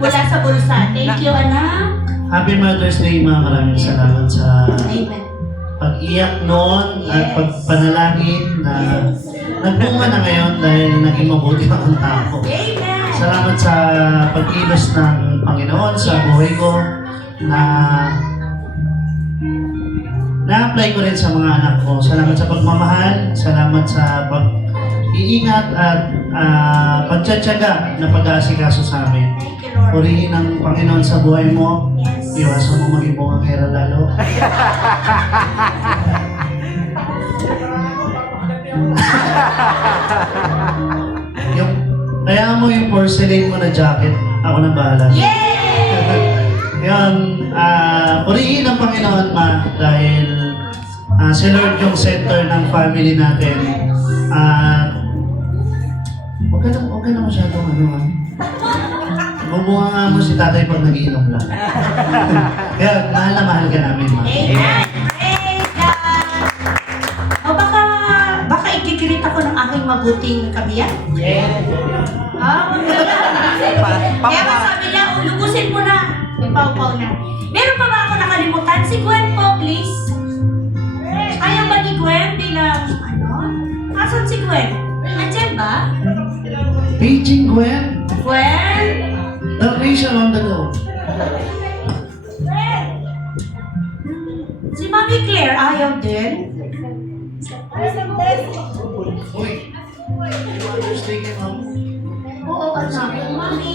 Mula sa bulsa. Thank you, anak. Happy Mother's Day, Ma. Maraming salamat sa Amen. pag-iyak noon at pagpanalangin na nagbunga na ngayon dahil naging mabuti akong tao. Amen. Salamat sa pag-ilos ng Panginoon sa buhay ko na na-apply ko rin sa mga anak ko. Salamat sa pagmamahal, salamat sa pag-iingat at pagtsatsaga na pag-aasikaso sa amin. Thank you, Lord. Purihin ang Panginoon sa buhay mo. Yes. Iwasan mo maging bungangera lalo. yung, kaya mo yung porcelain mo na jacket, ako na bahala. Yay! Yun, purihin ang Panginoon, ma, dahil si Lord yung center ng family natin. Huwag ka na masyadong ano, ha? Bubunga nga mo si tatay pag nag-iinom lang. Kaya, mahal na mahal ka namin, ma. Amen! Praise God! O baka ikikirit ako ng aking mabuting kabiyak? Kaya nga sabi niya, lubusin mo na. Pau-pau na. Meron pa ba ako nakalimutan? Si Gwen po, please. Kaya ba ni Gwen bilang ano? Asan si Gwen? Nandiyan ba? Paging Gwen, Gwen? the nation on the go. Si Mami Claire, ayaw din? Uy, Thursday kayo, ma'am. Oo, sabi ko, Mami.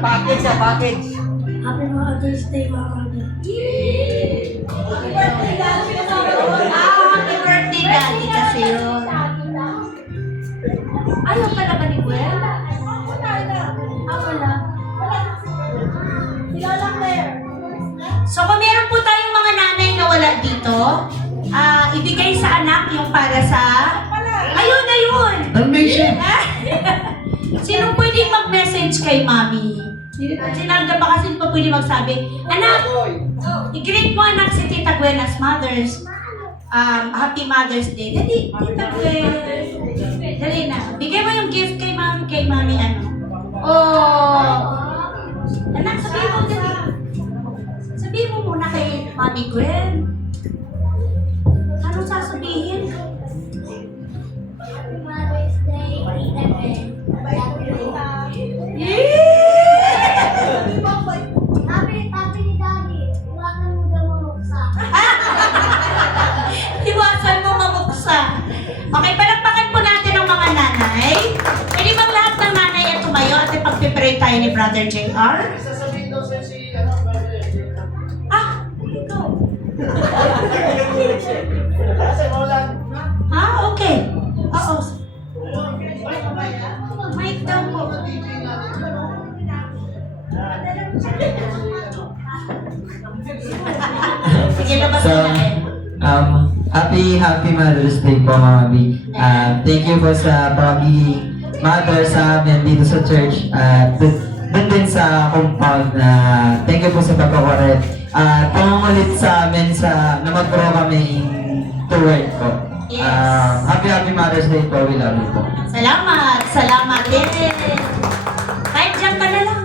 Package sa package. Happy Mother's Day, Mama. Happy birthday, Daddy, kasi yun. Ayaw pala ba ni Gwen? Wala. So kung meron po tayong mga nanay na wala dito, ibigay sa anak yung para sa... Ayun, ayun! Dalmatian. Sinong pwedeng mag-message kay Mami? Sinanda ba kasi pa pwede magsabi, anak, i-greet mo anak si Tita Gwen as Mother's. Happy Mother's Day. Dali, Tita Gwen. Dali na. Bigay mo yung gift kay Mami ano. Oh! Anak, sabihin mo dali. Sabihin mo muna kay Mami Gwen. Anong sasabihin? Happy Mother's Day, Tita Gwen. Happy ni Daddy. Iwasan mo daw mamuksa. Iwasan mo mamuksa. Okay, palakpakan po natin ang mga nanay. Pwede bang lahat ng nanay at tumayo at ipag-pray tayo ni Brother JR? Sasabihin daw sa'yo si, Ito. Kasi maulan. Okay. Oo. Mic daw po. Sige, labas So, na natin. happy Mother's Day po, Mama B. Thank you po sa pagiging mother sa amin dito sa church. Doon din sa compound na thank you po sa pagkakuret. Pangungulit sa amin na mag-grow kami to work po. Yes. Happy Mother's Day po. We love you po. Salamat. Salamat din. Kahit dyan ka na lang.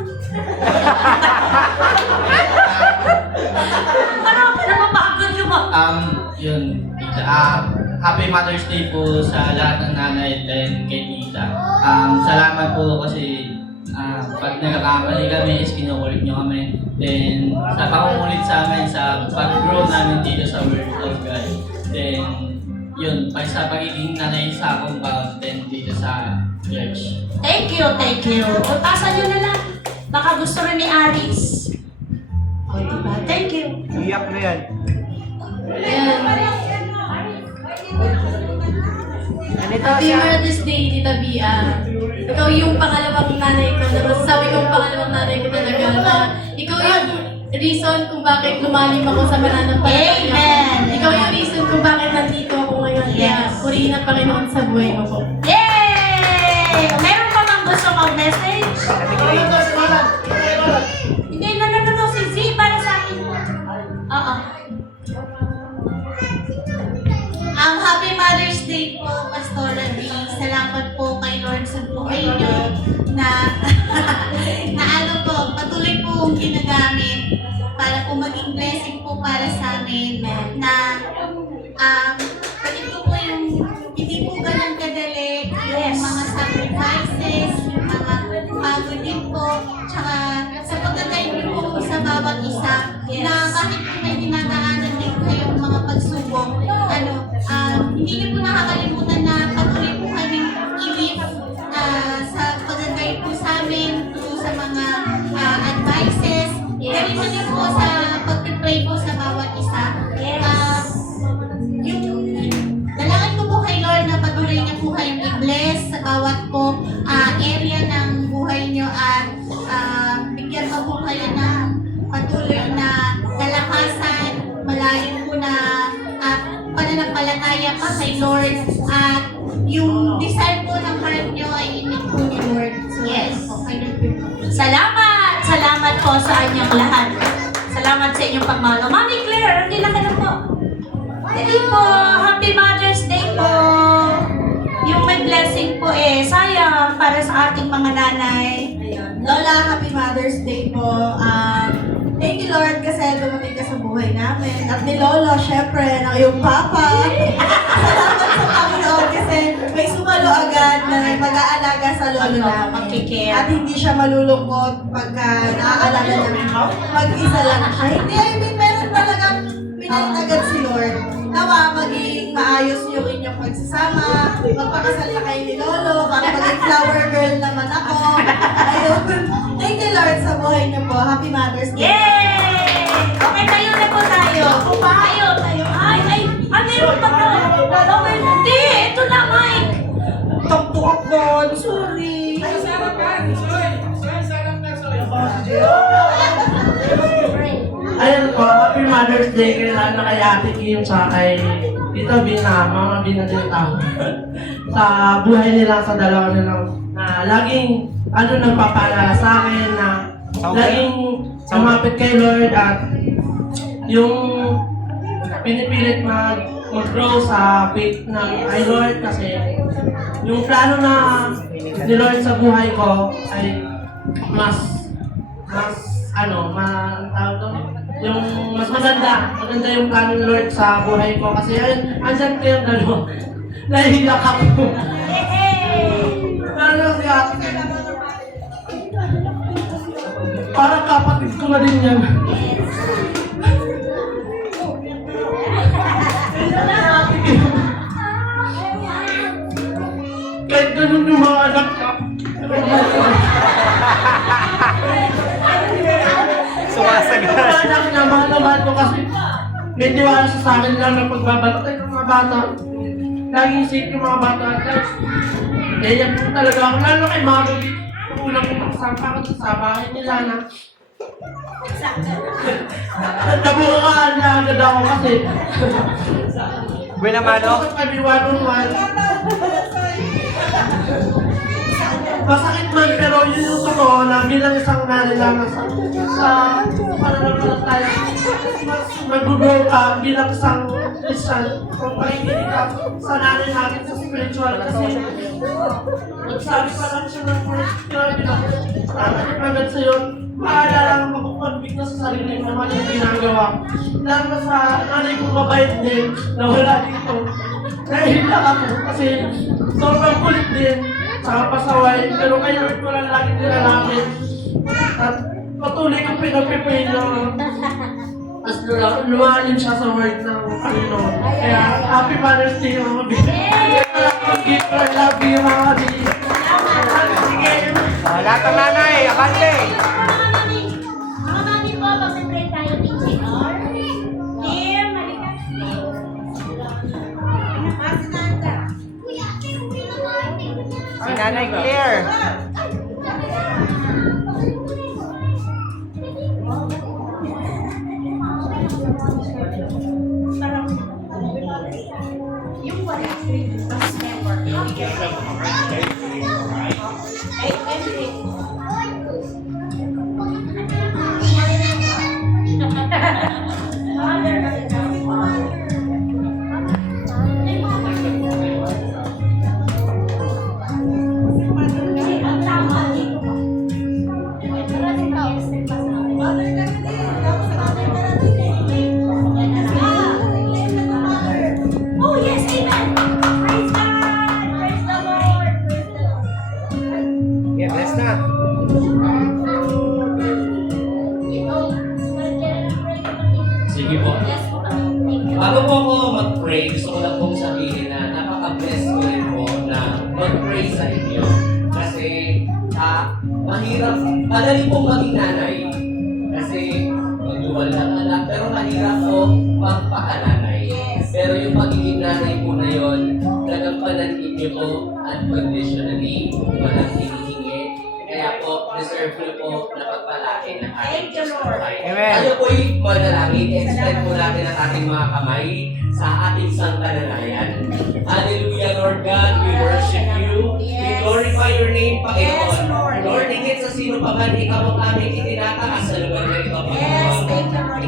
Parang napapagod yung mga... Yun. Happy Mother's Day po sa lahat ng nanay and kay tita. Salamat po kasi pag nagkakamali kami is kinukulit nyo kami. Then sa pangungulit sa amin sa pag-grow namin dito sa Word of God. Then yun, sa pagiging nanay sa compound then dito sa church. Thank you, thank you. O, tasan nyo na lang. Baka gusto rin ni Aris. O, diba? Thank you. Iyak na yan. Happy Mother's Day, Tita Bia. Ikaw yung pangalawang nanay ko. Nasasabi kong pangalawang nanay ko talaga na ikaw yung reason kung bakit lumalim ako sa mananampalataya. Amen. Ikaw yung reason kung bakit nandito ako ngayon. Kaya Yes. purihin ang Panginoon sa buhay mo po. Yay! Meron pa bang gusto mag-message? Hindi, no, si Z para sa akin. Oo. Ang Happy Mother's Day po, Pastora B. Salamat po kay Lord sa buhay niyo na patuloy pong ginagamit para po maging blessing po para sa amin na pwede po yung hindi bawat isa na kahit po may dinadaanan din kayong mga pagsubok, hindi niyo po nakakalimutan na patuloy po kaming i-live sa pag-guide po sa amin through sa mga advices. Ganito din po sa pag-pray po sa bawat isa. Yung dalangin ko po kay Lord na patuloy niya po kayong i-bless sa bawat po area ng buhay niyo at bigyan pa po kayo ng patuloy na kalakasan, malayo po na pananampalataya pa kay Lord at yung desire po ng heart niyo ay init po ni Lord. Yes. Salamat po sa inyong lahat. Salamat sa inyong pagmano. Mami Claire, hindi lang ka na po. Hindi po, Happy Mother's Day po. Yung may blessing po sayang para sa ating mga nanay. Ayun. Lola, Happy Mother's Day po. Thank you Lord kasi dumating ka sa buhay namin. At ni Lolo, syempre, ng iyong papa. Salamat sa Panginoon kasi may sumalo agad na mag-aalaga sa lolo namin. Magkikare. At hindi siya malulungkot pagka naaalala namin mag-isa lang siya. Hindi, I mean, meron talagang pinalit agad si Lord. Nawa, maging maayos yung inyong pagsasama, magpakasal na kayo ni Lolo, para maging flower girl naman ako. Ayun. Thank you Lord sa buhay niyo po. Happy Mother's Day. Yay! Okay, tayo na po tayo. Tayo. Ay, ano yung pagka? Okay, hindi. Ito na, Mike. Takto ako. Sorry. Ayun po, Happy Mother's Day kailan na kay Ate Kim sa kay Tita Bina, Mama Bina din tao. Sa buhay nila sa dalawa nilang na laging nagpapaalala sa akin na laging sumapit kay Lord at yung pinipilit mag-grow sa faith ng kay Lord kasi yung plano na ni Lord sa buhay ko ay mas yung mas maganda yung plano ni Lord sa buhay ko kasi ayun, andyan ko yung dalawa. Nahihiyak ako. Lalo si Ate. Parang kapatid ko na din yan. Kahit ganun yung mga anak ka. Sumasagot. Mga anak na mahal na mahal ko kasi may tiwala sa akin lang ng pagbabantay ng mga bata. Laging safe yung mga bata at guys. Kaya po talaga ako, lalo kay Maro, unang kasama ko sa bahay nila na nabukaan na agad ako kasi Buena mano. bakit kami one-on-one? Masakit man pero yun yung totoo na bilang isang nanay lang sa pananampalataya mas mag-grow ka bilang isang Christian kung pakikinig ka sa nanay natin sa spiritual kasi nagsabi pa lang siya ng first year nakakit agad sa'yo maalala lang makukonvict na sa sarili mo naman yung ginagawa lalo na sa nanay kong mabait din na wala dito nahihiyak ako kasi sobrang kulit din sa pasaway, pero kayo ko lang lagi nilalapit. At patuloy kong pinag-prepare na mas lumalim siya sa word ng Panginoon. Kaya, Happy Mother's Day, mga baby. I love you, mga baby. Sige. Lahat ng nanay, abante. Mga mami po, mag-pray tayo, teacher. Kim, halika. Si Nanay Claire. Sige po. Bago po ako mag-pray, gusto ko lang pong sabihin na napaka-bless ko rin po na mag-pray sa inyo. Kasi mahirap, madali pong maging nanay. Kasi magduwal ng anak, pero mahirap po magpakananay. Pero yung pagiging nanay po na yun, nagampanan niyo po unconditionally, walang hinihingi. Kaya po, deserve niyo po na pagpalain ng ating Diyos na buhay. Tayo po'y manalangin, extend po natin ang ating mga kamay sa ating sangkalalayan. Hallelujah, Lord God, we worship you. We glorify your name, Panginoon. Lord, higit sa sino pa man, ikaw ang aming itinataas sa lugar na ito, Panginoon.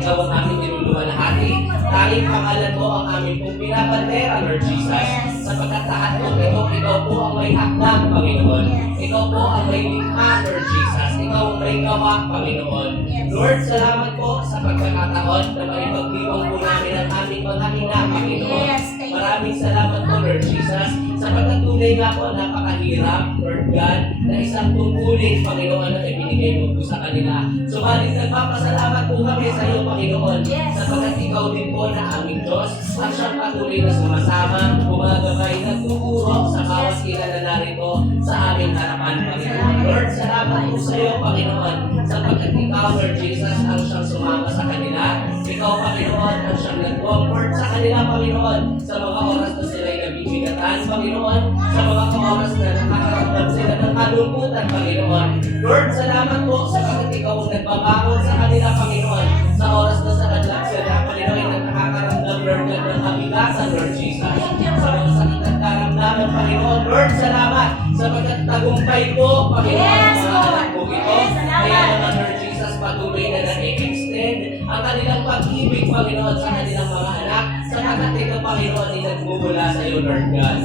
Ikaw ang aming niluluwalhati. Tanging pangalan mo ang aming pong pinapandera, Lord Jesus. Sapagkat lahat po ito, ikaw po ang may hakdang, Panginoon. Ikaw po ang may likha, Lord Jesus. Ikaw ang may gawa, Panginoon. Lord, salamat po sa pagkakataon na maipagdiwang po namin ang aming mga ina, Panginoon. Maraming salamat po, Lord Jesus. Sapagkat tunay nga po, napakahirap, Lord God, na isang tungkulin, Panginoon, na ibinigay mo po sa kanila. Subalit nagpapasalamat po kami sa iyo, Panginoon. Sapagkat ikaw din po na aming Diyos ang siyang patuloy na sumasama, gumagabay, nagtuturo sa bawat ina na narito sa aming harapan, Panginoon. Lord, salamat po sa iyo, Panginoon, sapagkat ikaw, Lord Jesus, ang siyang sumama sa kanila. Ikaw, Panginoon, ang siyang nag-comfort sa kanila, Panginoon, sa mga oras na sila'y nabibigatan, Panginoon, sa mga oras na nakakaramdam sila ng kalungkutan, Panginoon. Lord, salamat po sapagkat ikaw ang nagbabangon sa kanila, Panginoon, sa oras na sa kanila sila, Panginoon, na nakakaramdam, Lord, ng kabigasan, Lord Jesus. Sa mga sakit at karamdaman, Panginoon, Lord, salamat sapagkat tagumpay po, Panginoon, sa mga anak po ito. Kaya naman, Lord Jesus, patuloy na na-extend ang kanilang pag-ibig, Panginoon, sa kanilang mga anak, sapagkat ito, Panginoon, ay nagmumula sa iyo, Lord God.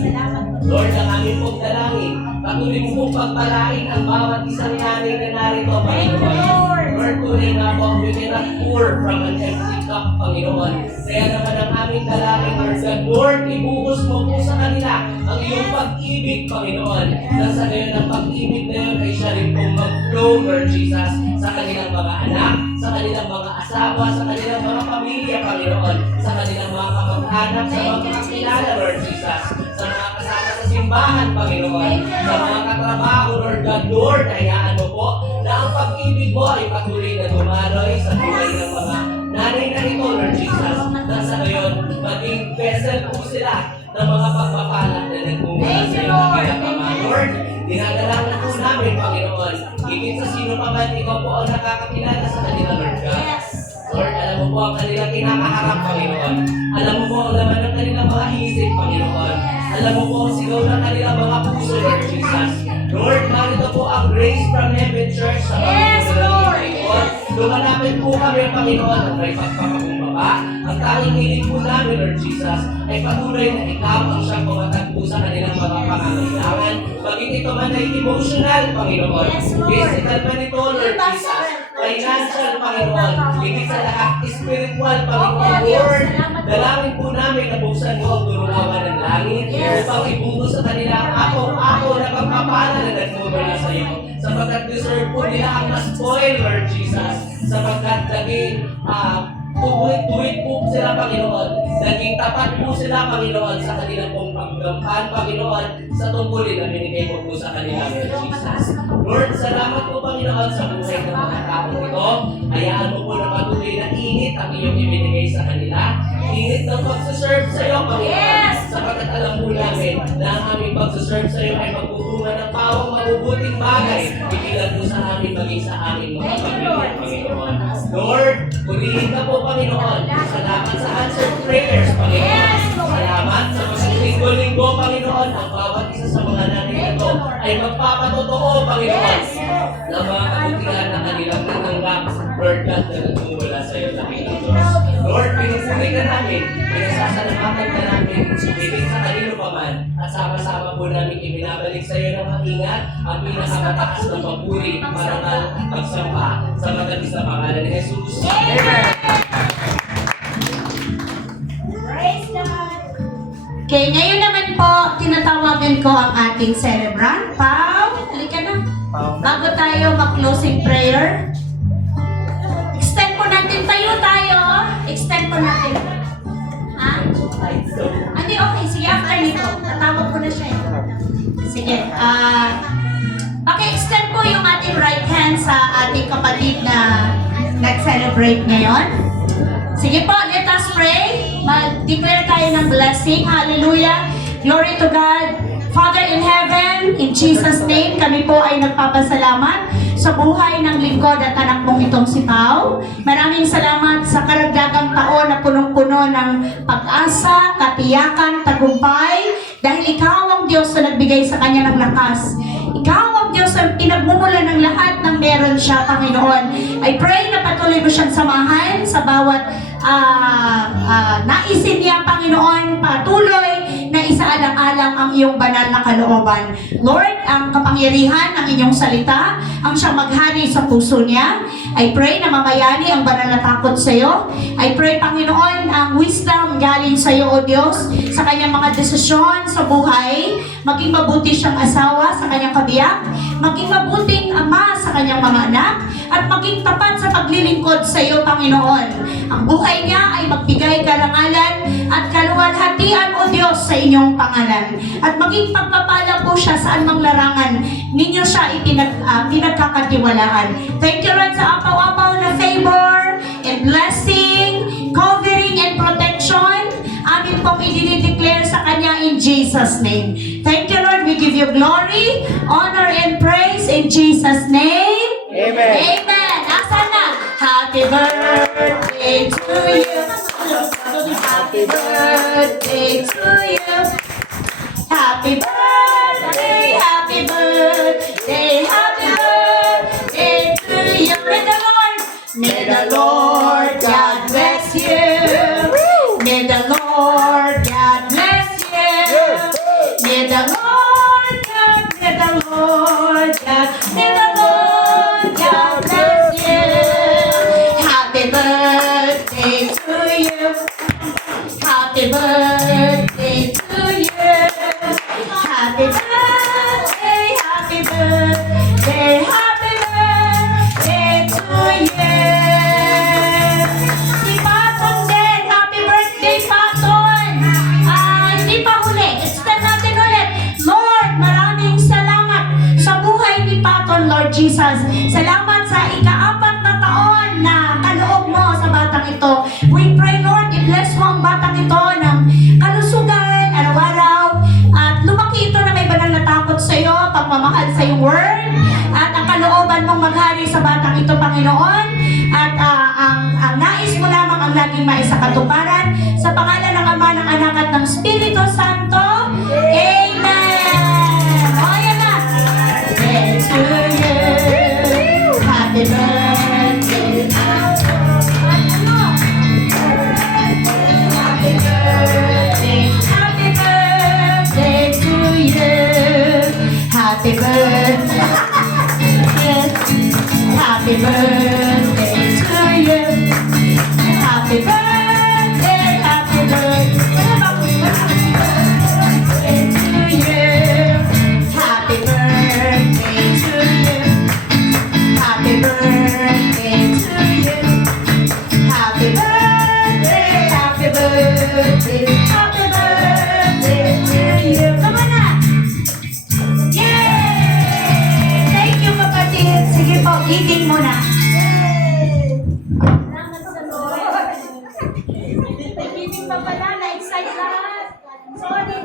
Lord, ang aming pong dalangin, patuloy mo pong pagpalain ang bawat isang nanay na narito, Panginoon. Lord, tunay nga po, we cannot pour from an empty cup, Panginoon. Kaya naman ang aming dalangin, Lord God, Lord, ibuhos mo po sa kanila ang iyong pag-ibig, Panginoon. Nang sa gayon ang pag-ibig na yun ay siya rin pong mag-flow, Lord Jesus, sa kanilang mga anak, sa kanilang mga asawa, sa kanilang mga pamilya, Panginoon, sa kanilang mga kamag-anak, sa mga kakilala, Lord Jesus, sa mga kasama sa simbahan, Panginoon, sa mga katrabaho, Lord God, Lord, hayaan mo po na ang pag-ibig mo ay patuloy na dumaloy sa buhay ng mga nanay na ito, Lord Jesus, na sa ngayon, maging vessel po sila ng mga pagpapalat na nagmumula sa iyo ng ginagawa, Lord. Dinadalanan po namin, Panginoon, higit sa sino pa man, ikaw po ang nakakakilala sa kanila, Lord God. Lord, alam mo po ang kanilang kinakaharap, Panginoon. Alam mo po ang laman ng kanilang mga isip, Panginoon. Alam mo po ang sigaw ng kanilang mga puso, Lord Jesus. Lord, narito po ang Grace from Heaven Church sa Panginoon. Lumalapit po kami, Panginoon, at may pagpakakumbaba. Ang tanging hiling po namin, Lord Jesus, ay patuloy na ikaw ang siyang pumatagpo sa kanilang mga pangangailangan. Maging ito man ay emotional, Panginoon. Physical man ito, Lord Jesus. Financial, Panginoon. Higit sa lahat, spiritual, Panginoon. Lord, dalangin po namin na buksan mo ang durugawan ng langit upang ibuhos sa kanila ang ako na pagpapala na nagmumula sa iyo. Sapagkat deserve po nila ang ma-spoil, Lord Jesus. Sapagkat naging tuwid po sila, Panginoon. Naging tapat po sila, Panginoon, sa kanilang pong paggampan, Panginoon, sa tungkulin na binigay mo po sa kanila, Lord Jesus. Lord, salamat po, Panginoon, sa buhay ng mga tao ito. Hayaan mo po na patuloy na init ang iyong ibinigay sa kanila. Init ng pagsaserve sa iyo, Panginoon. Sapagkat alam po namin na ang aming pagsaserve sa iyo ay magbubuhan ng pawang mabubuting bagay. Ipilan po sa amin, maging sa aming mga pamilya, Panginoon. Lord, purihin ka po, Panginoon. Salamat sa answered prayers, Panginoon. Salamat sa mga linggo-linggo, Panginoon. Ang bawat isa sa mga nanay ito ay magpapatotoo, Panginoon, na mga kabutihan na kanilang natanggap, Lord God, na nagmumula sa iyo na Diyos. Lord, pinupuli ka namin, pinasasalamatan ka namin, higit sa kanino pa man, at sama-sama po namin ibinabalik sa iyo ng maingat ang pinakamataas na papuri, marangal at pagsamba sa matamis na pangalan ni Jesus. Amen! Okay, ngayon naman po, tinatawagan ko ang ating celebrant. Pao, halika na. Bago tayo mag-closing prayer, extend po natin tayo. Extend Sige. Paki-extend po yung ating right hand sa ating kapatid na nag-celebrate ngayon. Sige po, let us pray. Mag-declare tayo ng blessing. Hallelujah. Glory to God. Father in heaven, in Jesus' name, kami po ay nagpapasalamat sa buhay ng lingkod at anak mong itong si Pao. Maraming salamat sa karagdagang taon na punong-puno ng pag-asa, katiyakan, tagumpay, dahil ikaw ang Diyos na nagbigay sa kanya ng lakas. Ikaw ang Diyos ang pinagmumula ng lahat ng meron siya, Panginoon. I pray na patuloy mo siyang samahan sa bawat naisin niya, Panginoon, patuloy na isaalang-alang ang iyong banal na kalooban. Lord, ang kapangyarihan ng inyong salita, ang siyang maghari sa puso niya. I pray na mamayani ang banal na takot sa iyo. I pray, Panginoon, ang wisdom galing sa iyo, O Diyos, sa kanyang mga desisyon sa buhay, maging mabuti siyang asawa sa kanyang kabiyak, maging mabuting ama sa kanyang mga anak, at maging tapat sa paglilingkod sa iyo, Panginoon. Ang buhay niya ay magbigay karangalan at kaluwalhatian, O Diyos, sa inyong pangalan. At maging pagpapala po siya saan mang larangan ninyo siya pinagkakatiwalaan. Thank you, Lord, sa apaw-apaw na favor and blessing, covering and protection. Amin pong i-declare sa kanya in Jesus' name. Thank you, Lord. We give you glory, honor, and praise in Jesus' name. Amen. Amen. Asan na? Happy birthday to you. Happy birthday to you. Happy birthday, happy birthday, happy birthday to you. May the Lord God bless you. May the Lord God bless you. May the Lord God, may the Lord God, may the Lord God bless you. Happy birthday to you. Happy birthday to you. Happy birthday, happy birthday, happy birthday to you. Si Paton din, happy birthday, Paton. Hindi pa huli, extend natin ulit. Lord, maraming salamat sa buhay ni Paton, Lord Jesus. Salamat sa ika-4 na taon na kaloob mo sa batang ito. We pray, Lord, i-bless mo ang batang ito ng kalusugan, araw-araw, at lumaki ito na may banal na takot sa iyo, pagmamahal sa iyong word, at ang kalooban mong maghari sa batang ito, Panginoon, at ang nais mo lamang ang laging maisakatuparan, sa pangalan ng Ama, ng Anak, at ng Espiritu Santo. Amen! O, yan na! Happy to you. Happy birthday. Happy birthday. Happy birthday to you. Happy birthday. Happy birthday to you. Happy birthday, happy birthday to you. Happy birthday to you. Happy birthday to you. Happy birthday, happy birthday, happy birthday to you. Come on na! Yay! Thank you, kapatid. Sige po, eating muna. Eating pa pala, na-excite lahat. Sorry,